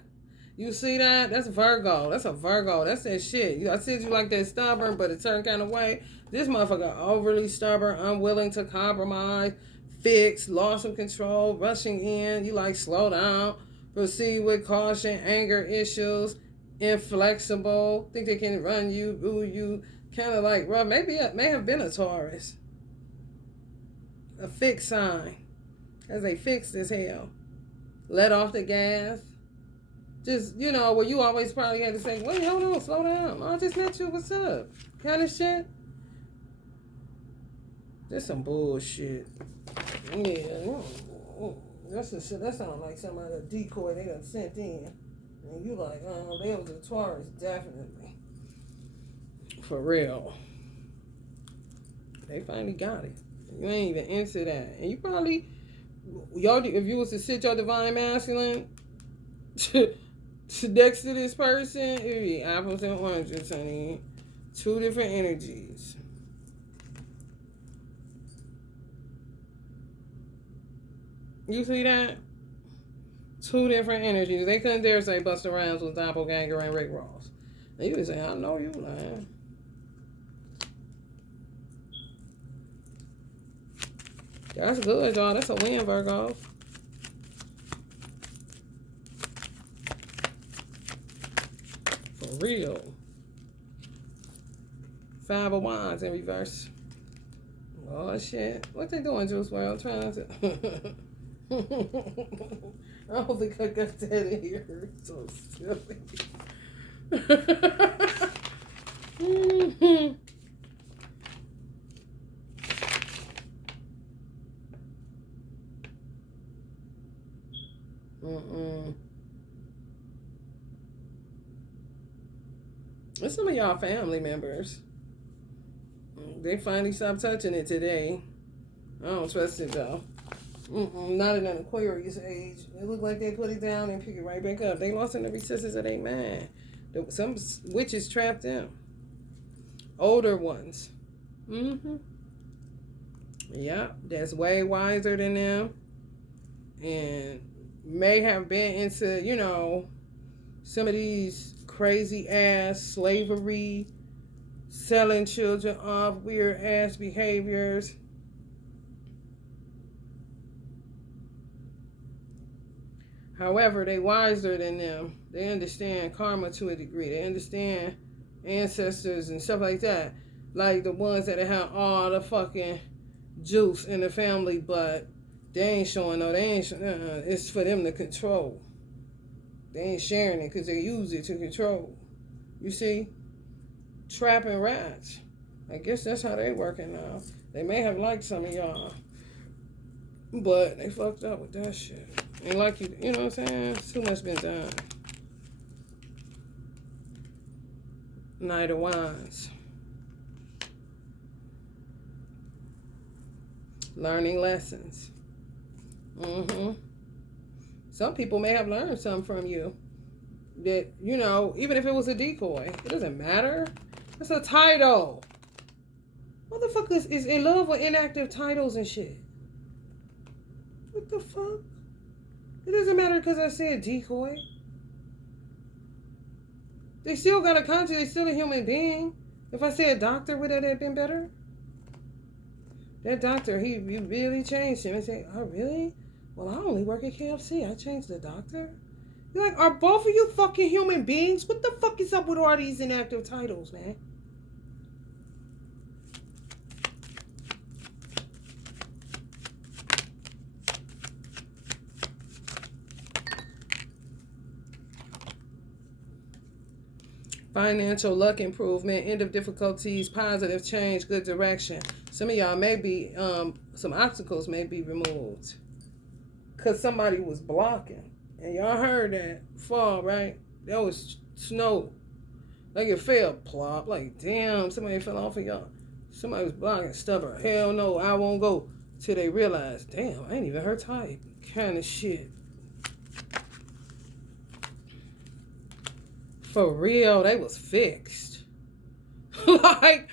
You see that? That's Virgo. That's a Virgo. That's that shit. I said you like that stubborn, but a certain kind of way. This motherfucker overly stubborn, unwilling to compromise, fix, loss of control, rushing in. You like slow down, proceed with caution, anger issues, inflexible, think they can run you, rule you, kind of like rough. Maybe it may have been a Taurus. A fixed sign, as they fixed as hell. Let off the gas. Just, where you always probably had to say, wait, hold on, slow down. Oh, I just met you, what's up? Kind of shit. This some bullshit. Yeah, that's the shit. That sounds like somebody, a decoy they done sent in. And you like, they was a Taurus, definitely. For real. They finally got it. You ain't even into that. And you probably, if you was to sit your divine masculine next to this person, it would be apples and oranges, honey. Two different energies. You see that? Two different energies. They couldn't dare say Busta Rhymes was doppelganger and Rick Ross. And you would say, I know you lying. That's good, y'all. That's a win, Virgo. For real. Five of Wands in reverse. Oh, shit. What they doing, Juice WRLD? Trying to... I don't think I got that in here. It's so silly. It's some of y'all family members. They finally stopped touching it today. I don't trust it though. Not in an Aquarius age. It looked like they put it down and pick it right back up. They lost in the recesses of their mind. Some witches trapped them. Older ones. Yep, that's way wiser than them. And may have been into, some of these crazy ass slavery selling children off, weird ass behaviors. However, they wiser than them. They understand karma to a degree. They understand ancestors and stuff like that. Like the ones that have all the fucking juice in the family, but they ain't showing no. They ain't. It's for them to control. They ain't sharing it because they use it to control. You see, trapping rats. I guess that's how they working now. They may have liked some of y'all, but they fucked up with that shit. And like you know what I'm saying? Too much been done. Knight of Wands. Learning lessons. Some people may have learned something from you. That, you know, even if it was a decoy, it doesn't matter. It's a title. Motherfuckers is in love with inactive titles and shit. What the fuck? It doesn't matter because I said decoy. They still got a conscience. They still a human being. If I said doctor, would that have been better? That doctor, he really changed him. And say, oh, really? Well, I only work at KFC. I changed the doctor. You're like, are both of you fucking human beings? What the fuck is up with all these inactive titles, man? Financial luck improvement, end of difficulties, positive change, good direction. Some of y'all may be, some obstacles may be removed. Because somebody was blocking. And y'all heard that fall, right? That was snow. Like it fell, plop. Like, damn, somebody fell off of y'all. Somebody was blocking, stubborn. Hell no, I won't go. Till they realize, damn, I ain't even her type. Kind of shit. For real, they was fixed. like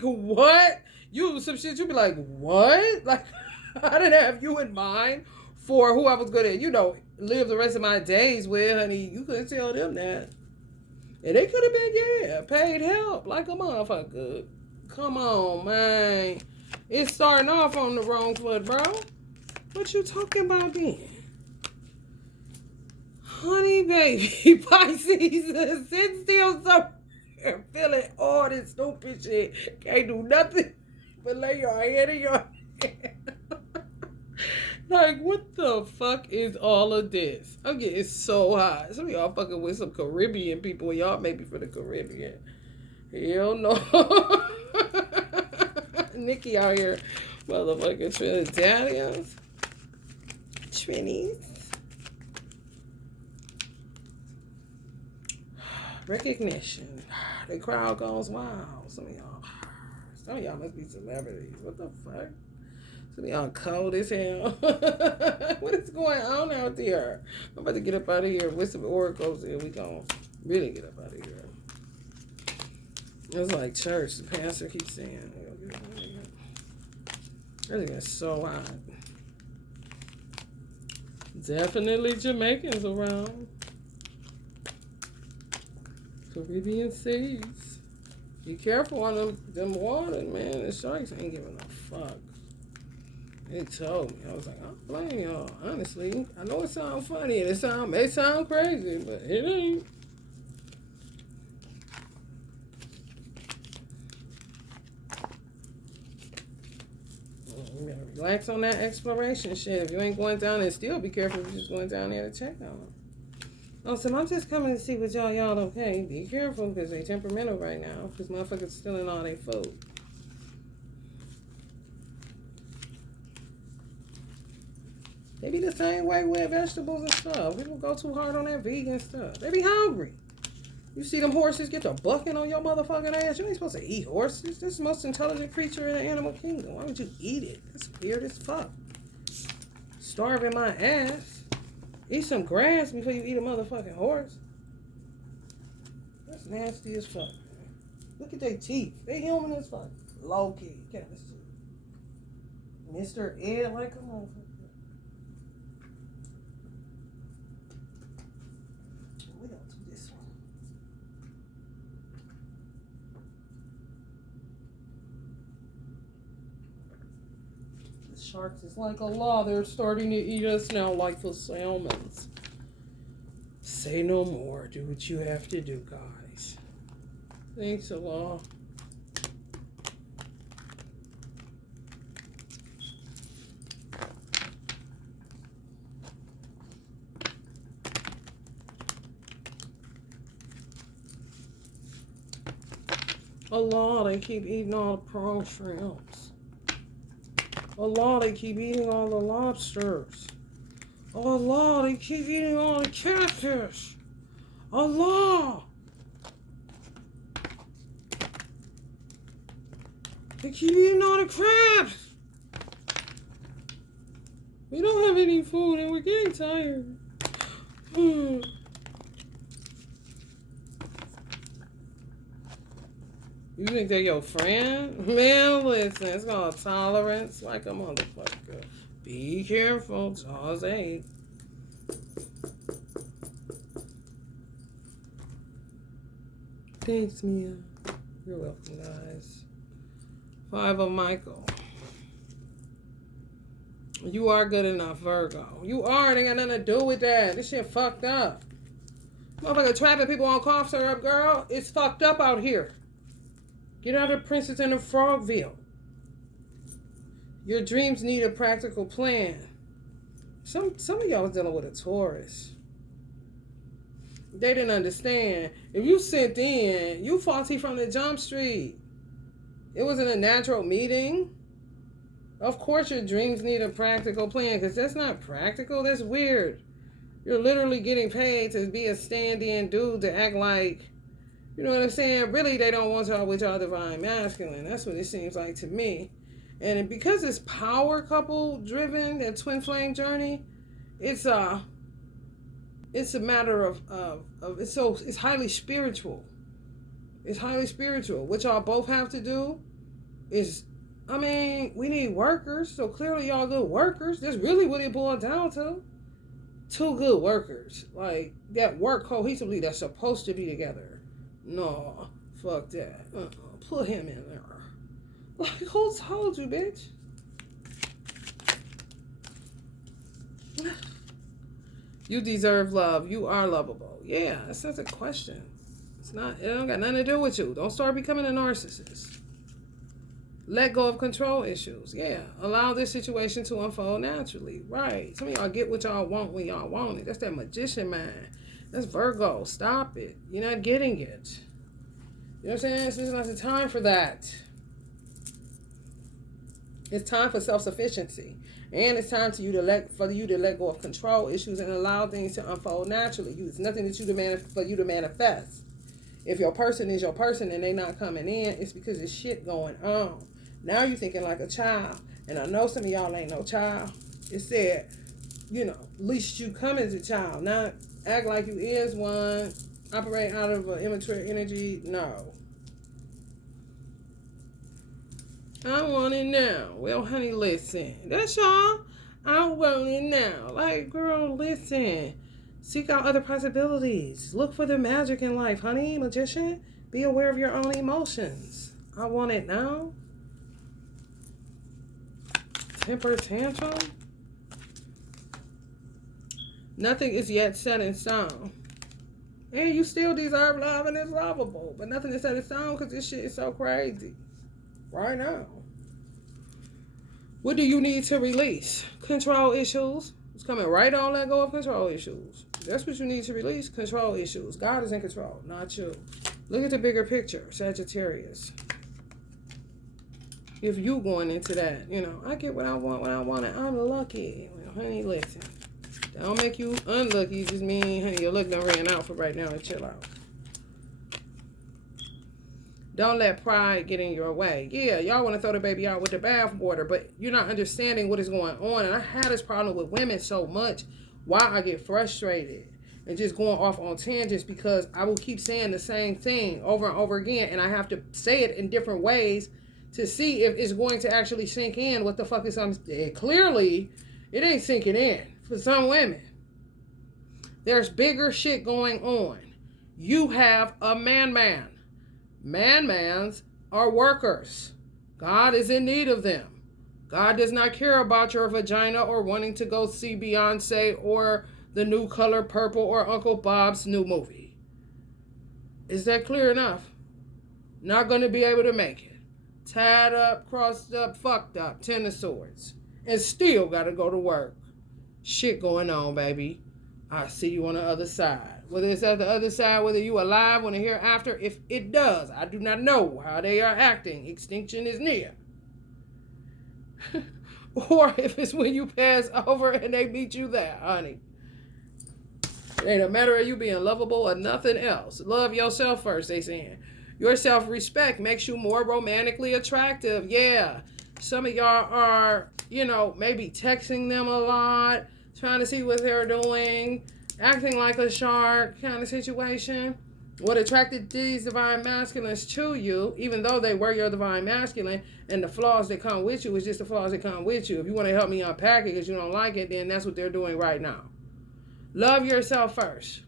what? You some shit, you be like, what? Like, I didn't have you in mind for who I was gonna, you know, live the rest of my days with, honey. You couldn't tell them that. And they could have been, yeah, paid help like a motherfucker. Come on, man. It's starting off on the wrong foot, bro. What you talking about then? Honey, baby, Pisces, sit still somewhere, feeling all this stupid shit. Can't do nothing but lay your head in your hand. Like, what the fuck is all of this? I'm getting so hot. Some of y'all fucking with some Caribbean people. Y'all may be from the Caribbean. Hell no. Nikki out here, motherfucking Trinidadians. Trinis. Recognition. The crowd goes wild. Some of y'all must be celebrities. What the fuck? Some of y'all cold as hell. What is going on out there? I'm about to get up out of here with some oracles and we gonna really get up out of here. It's like church. The pastor keeps saying, it's so hot. Definitely Jamaicans around. Caribbean seas. Be careful on them waters, man. The sharks ain't giving a fuck. They told me. I was like, I don't blame y'all. Honestly, I know it sounds funny and it may sound crazy, but it ain't. You gotta relax on that exploration shit. If you ain't going down there, still be careful if you're just going down there to check on them. Oh, so I'm just coming to see what y'all okay. Be careful because they temperamental right now. Because motherfuckers stealing all their food. They be the same way with vegetables and stuff. People go too hard on that vegan stuff. They be hungry. You see them horses get to bucking on your motherfucking ass. You ain't supposed to eat horses. This is the most intelligent creature in the animal kingdom. Why would you eat it? That's weird as fuck. Starving my ass. Eat some grass before you eat a motherfucking horse. That's nasty as fuck. Look at their teeth. They human as fuck. Low key. Kind of shit. Mr. Ed like a motherfucker. We don't do this one. Sharks is like a law. They're starting to eat us now like the salmons. Say no more. Do what you have to do, guys. Thanks a lot. Allah, they keep eating all the prawn shrimps. Allah, they keep eating all the lobsters. Allah, they keep eating all the catfish. Allah. They keep eating all the crabs. We don't have any food and we're getting tired. You think they're your friend? Man, listen, it's called tolerance like a motherfucker. Be careful, Jaws 8. Thanks, Mia. You're welcome, guys. 5 of Michael. You are good enough, Virgo. You are. It ain't got nothing to do with that. This shit fucked up. Motherfucker trapping people on cough syrup, girl. It's fucked up out here. Get out of Princess and the Frogville. Your dreams need a practical plan. Some of y'all was dealing with a Taurus. They didn't understand. If you sent in, you faulty from the jump street. It wasn't a natural meeting. Of course your dreams need a practical plan, because that's not practical. That's weird. You're literally getting paid to be a stand-in dude to act like, you know what I'm saying? Really, they don't want y'all with y'all divine masculine. That's what it seems like to me. And because it's power couple driven, that twin flame journey, it's a matter of it's highly spiritual. It's highly spiritual. What y'all both have to do is, I mean, we need workers. So clearly y'all good workers. That's really what it boils down to. 2 good workers. Like, that work cohesively that's supposed to be together. No, fuck that. Put him in there. Like, who told you, bitch? You deserve love. You are lovable. Yeah, that's not a question. It's not, it don't got nothing to do with you. Don't start becoming a narcissist. Let go of control issues. Yeah, allow this situation to unfold naturally. Right. Some of y'all get what y'all want when y'all want it. That's that magician mind. That's Virgo. Stop it. You're not getting it. You know what I'm saying? This is not the time for that. It's time for self-sufficiency. And it's time for you to let go of control issues and allow things to unfold naturally. It's nothing that for you to manifest. If your person is your person and they not coming in, it's because there's shit going on. Now you're thinking like a child. And I know some of y'all ain't no child. It said, at least you come as a child, not act like you is one, operate out of an immature energy. No. I want it now. Well, honey, listen. That's y'all. I want it now. Like, girl, listen. Seek out other possibilities. Look for the magic in life, honey, magician. Be aware of your own emotions. I want it now. Temper tantrum. Nothing is yet set in stone. And you still deserve love and it's lovable. But nothing is set in stone because this shit is so crazy. Right now. What do you need to release? Control issues. It's coming right on. Let go of control issues. That's what you need to release. Control issues. God is in control, not you. Look at the bigger picture, Sagittarius. If you going into that, I get what I want when I want it. I'm lucky. Well, honey, listen. That don't make you unlucky. It just mean, honey, your luck done ran out for right now and chill out. Don't let pride get in your way. Yeah, y'all want to throw the baby out with the bathwater, but you're not understanding what is going on. And I had this problem with women so much. Why I get frustrated and just going off on tangents, because I will keep saying the same thing over and over again. And I have to say it in different ways to see if it's going to actually sink in. What the fuck is clearly, it ain't sinking in for some women. There's bigger shit going on. You have a man. Man-mans are workers. God is in need of them. God does not care about your vagina or wanting to go see Beyonce or the new Color Purple or Uncle Bob's new movie. Is that clear enough? Not going to be able to make it. Tied up, crossed up, fucked up, 10 of swords. And still got to go to work. Shit going on, baby. I'll see you on the other side. Whether it's at the other side, whether you alive when the hereafter, if it does, I do not know how they are acting. Extinction is near. Or if it's when you pass over and they meet you there, honey. It ain't a matter of you being lovable or nothing else. Love yourself first, they saying. Your self-respect makes you more romantically attractive. Yeah. Some of y'all are, maybe texting them a lot, trying to see what they're doing, acting like a shark kind of situation. What attracted these divine masculines to you, even though they were your divine masculine, and the flaws that come with you is just the flaws that come with you. If you want to help me unpack it because you don't like it, then that's what they're doing right now. Love yourself first.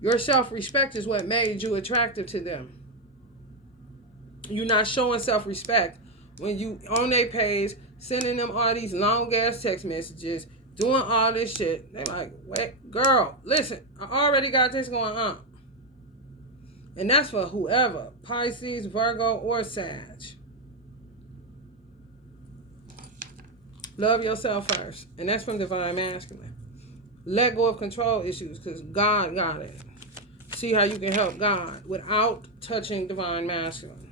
Your self-respect is what made you attractive to them. You're not showing self-respect when you on their page, sending them all these long-ass text messages, doing all this shit. They're like, wait, girl, listen, I already got this going on. And that's for whoever, Pisces, Virgo, or Sag. Love yourself first. And that's from Divine Masculine. Let go of control issues because God got it. See how you can help God without touching Divine Masculine.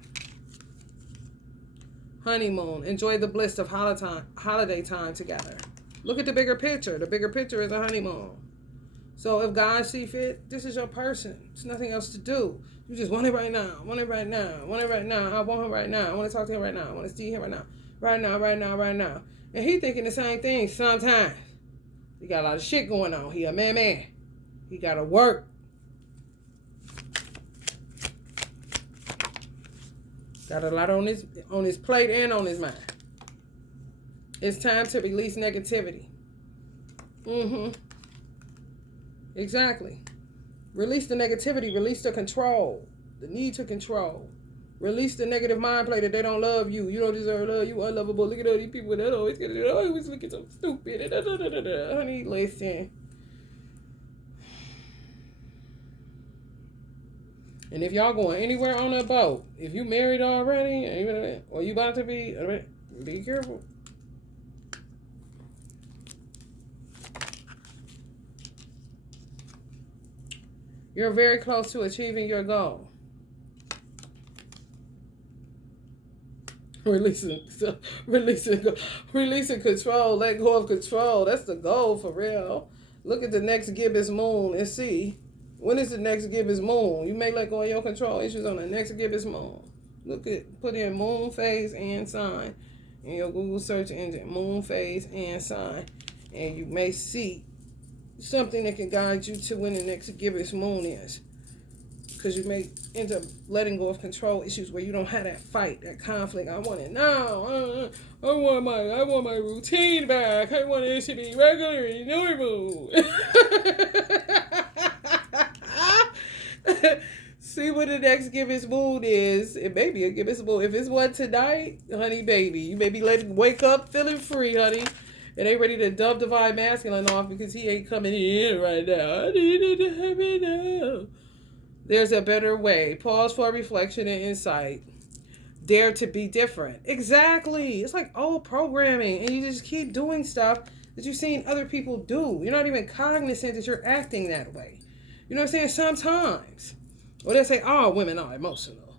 Honeymoon. Enjoy the bliss of holiday time together. Look at the bigger picture. The bigger picture is a honeymoon. So if God see fit, this is your person. There's nothing else to do. You just want it right now. Want it right now. Want it right now. I want him right now. I want to talk to him right now. I want to see him right now. Right now, right now, right now. And he thinking the same thing sometimes. He got a lot of shit going on. He a man. He got to work. Got a lot on his plate and on his mind. It's time to release negativity. Exactly. Release the negativity. Release the control. The need to control. Release the negative mind play that they don't love you. You don't deserve love. You unlovable. Look at all these people that always looking so stupid. Honey, listen. And if y'all going anywhere on a boat, if you married already, or you about to be careful. You're very close to achieving your goal. Releasing control. Let go of control. That's the goal for real. Look at the next gibbous moon and see. When is the next gibbous moon? You may let go of your control issues on the next gibbous moon. Put in moon phase and sign in your Google search engine. Moon phase and sign. And you may see something that can guide you to when the next gibbous moon is. Because you may end up letting go of control issues where you don't have that fight, that conflict. I want it now. I want my routine back. I want it to be regular and normal. See what the next gibbous moon is. It may be a gibbous moon. If it's one tonight, honey baby, you may be wake up feeling free, honey. And they ready to dump Divine Masculine off because he ain't coming in right now. I needed to have it now. There's a better way. Pause for reflection and insight. Dare to be different. Exactly. It's like old programming. And you just keep doing stuff that you've seen other people do. You're not even cognizant that you're acting that way. You know what I'm saying? Sometimes. Or they say, oh, women are emotional.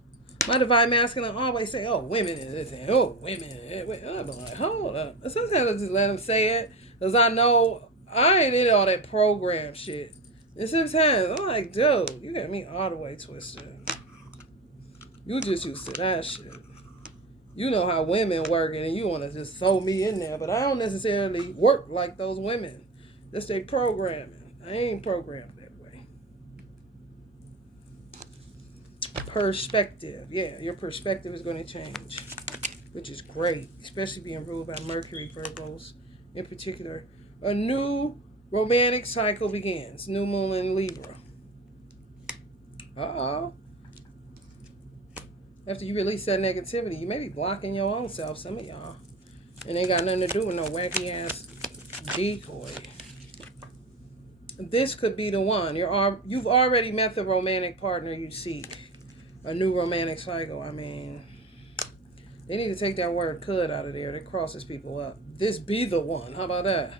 My Divine Masculine always say, oh, women is this and oh, women. I'm like, hold up. Sometimes I just let them say it. Because I know I ain't into all that program shit. And sometimes I'm like, dude, you got me all the way twisted. You just used to that shit. You know how women work and you want to just throw me in there. But I don't necessarily work like those women. That's their programming. I ain't programmed that way. Perspective. Yeah, your perspective is going to change. Which is great. Especially being ruled by Mercury, Virgos in particular. A new romantic cycle begins. New moon in Libra. Uh-oh. After you release that negativity, you may be blocking your own self, some of y'all. And ain't got nothing to do with no wacky ass decoy. This could be the one. You've already met the romantic partner you seek. A new romantic cycle. I mean, they need to take that word could out of there. That crosses people up. This be the one. How about that?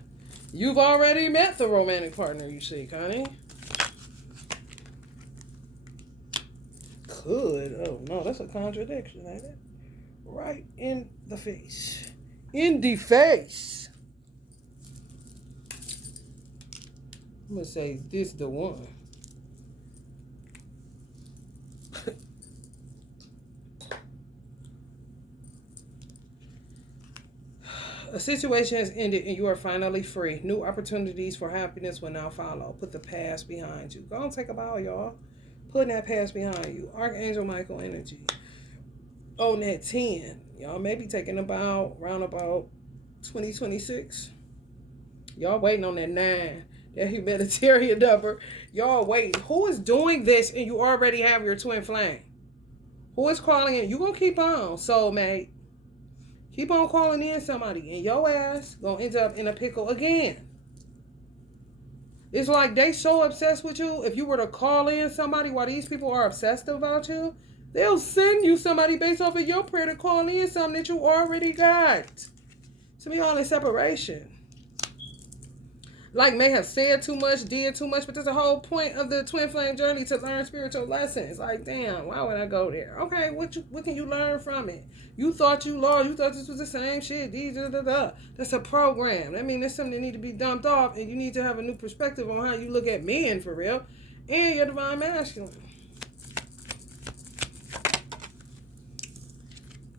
You've already met the romantic partner you seek, honey. Could. Oh, no, that's a contradiction, ain't it? Right in the face. In the face. I'm going to say this the one. A situation has ended and you are finally free. New opportunities for happiness will now follow. Put the past behind you. Go and take a bow, y'all. Putting that past behind you. Archangel Michael energy. On that 10. Y'all may be taking about around about 2026. Y'all waiting on that 9. That humanitarian number. Y'all waiting. Who is doing this and you already have your twin flame? Who is calling in? You gonna keep on, soulmate. Keep on calling in somebody, and your ass gonna end up in a pickle again. It's like they so obsessed with you. If you were to call in somebody while these people are obsessed about you, they'll send you somebody based off of your prayer to call in something that you already got. To be all in separation. Like may have said too much, did too much, but there's a whole point of the twin flame journey to learn spiritual lessons. Like, damn, why would I go there? Okay, what can you learn from it? You thought you lost. You thought this was the same shit. That's a program. I mean, that's something that need to be dumped off, and you need to have a new perspective on how you look at men for real, and your divine masculine.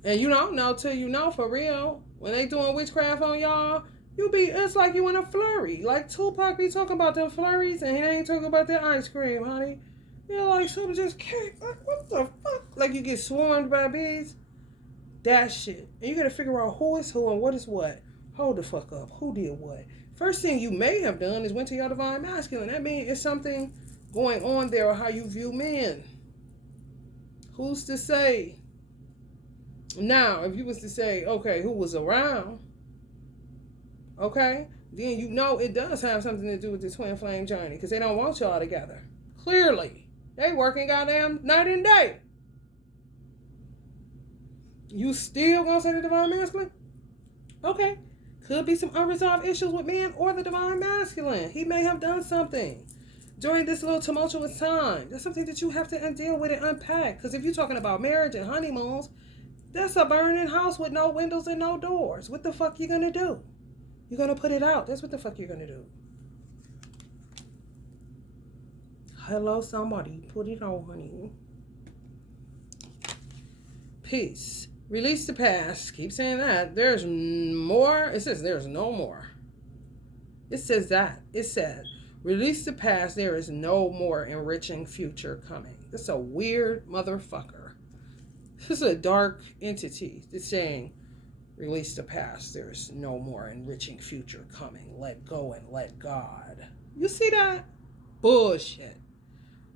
And you don't know till you know for real. When they doing witchcraft on y'all, it's like you in a flurry. Like Tupac be talking about them flurries, and he ain't talking about that ice cream, honey. You're like, something just can't, like, what the fuck? Like you get swarmed by bees. That shit. And you gotta figure out who is who and what is what. Hold the fuck up. Who did what? First thing you may have done is went to your divine masculine. That means it's something going on there or how you view men. Who's to say? Now, if you was to say, okay, who was around? Okay, then you know it does have something to do with the twin flame journey because they don't want y'all together. Clearly, they working goddamn night and day. You still gonna say the divine masculine? Okay, could be some unresolved issues with men or the divine masculine. He may have done something during this little tumultuous time. That's something that you have to deal with and unpack. Because if you're talking about marriage and honeymoons, that's a burning house with no windows and no doors. What the fuck you gonna do? You're going to put it out. That's what the fuck you're going to do. Hello, somebody. Put it out, honey. Peace. Release the past. Keep saying that. There's more. It says there's no more. It says that. It said, release the past. There is no more enriching future coming. It's a weird motherfucker. This is a dark entity that's saying, release the past. There is no more enriching future coming. Let go and let God. You see that? Bullshit.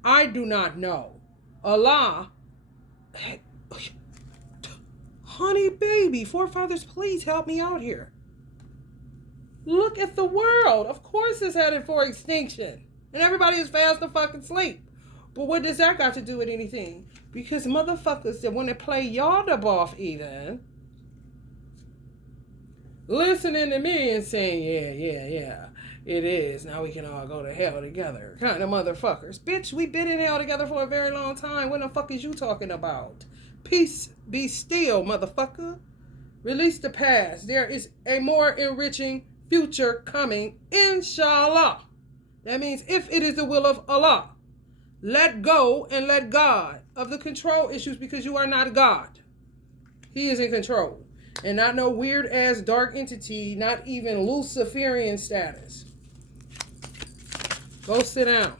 I do not know. Allah. Honey baby, forefathers, please help me out here. Look at the world. Of course it's headed for extinction. And everybody is fast to fucking sleep. But what does that got to do with anything? Because motherfuckers that want to play y'all the boff even, listening to me and saying, yeah, it is. Now we can all go to hell together. Kind of motherfuckers. Bitch, we been in hell together for a very long time. What the fuck is you talking about? Peace be still, motherfucker. Release the past. There is a more enriching future coming, inshallah. That means if it is the will of Allah. Let go and let God of the control issues because you are not God. He is in control. And not no weird ass dark entity, not even Luciferian status. Go sit down.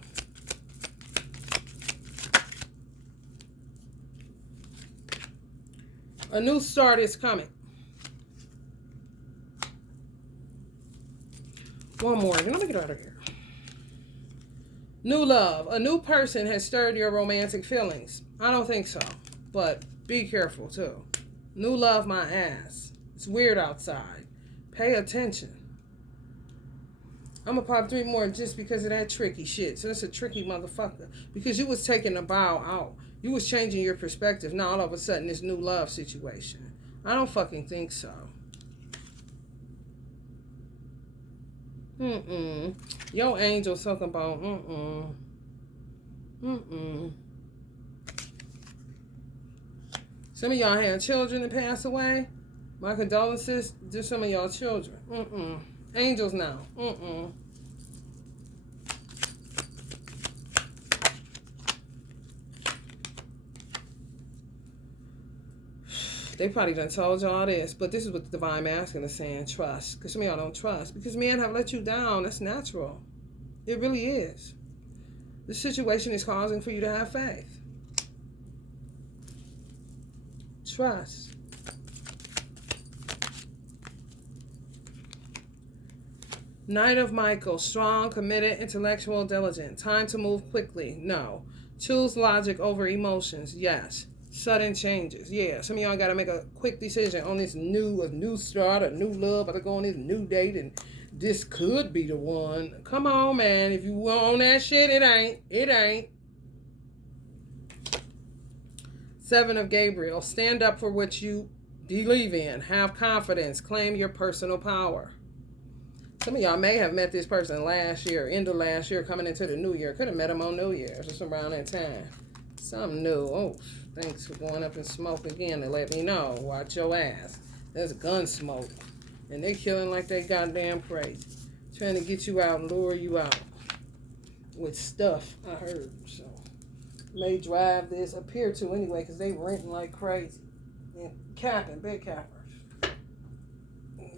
A new start is coming. One more. Let me get out of here. New love. A new person has stirred your romantic feelings. I don't think so. But be careful too. New love my ass. It's weird outside. Pay attention. I'm gonna pop 3 more just because of that tricky shit. So that's a tricky motherfucker. Because you was taking a bow out. You was changing your perspective. Now all of a sudden this new love situation. I don't fucking think so. Your angel's talking about Some of y'all had children that passed away. My condolences to some of y'all children. Angels now. They probably done told y'all this, but this is what the Divine Masculine is saying. Trust. Because some of y'all don't trust. Because men have let you down. That's natural. It really is. This situation is causing for you to have faith. Trust. Knight of Michael. Strong, committed, intellectual, diligent. Time to move quickly. No. Choose logic over emotions. Yes. Sudden changes. Yeah, some of y'all got to make a quick decision on this new start, a new love, or to go on this new date, and this could be the one. Come on, man. If you want that shit, it ain't. It ain't. 7 of Gabriel. Stand up for what you believe in. Have confidence. Claim your personal power. Some of y'all may have met this person last year, end of last year, coming into the new year. Could have met him on New Year's or some around that time. Something new. Oh, thanks for going up in smoke again to let me know. Watch your ass. There's gun smoke. And they killing like they goddamn crazy. Trying to get you out and lure you out. With stuff, I heard. So, may drive this. Appear to anyway, because they renting like crazy. And capping, big cappers.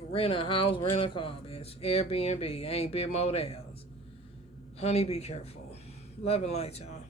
Rent a house, rent a car, bitch. Airbnb, ain't big motels. Honey, be careful. Love and light, y'all.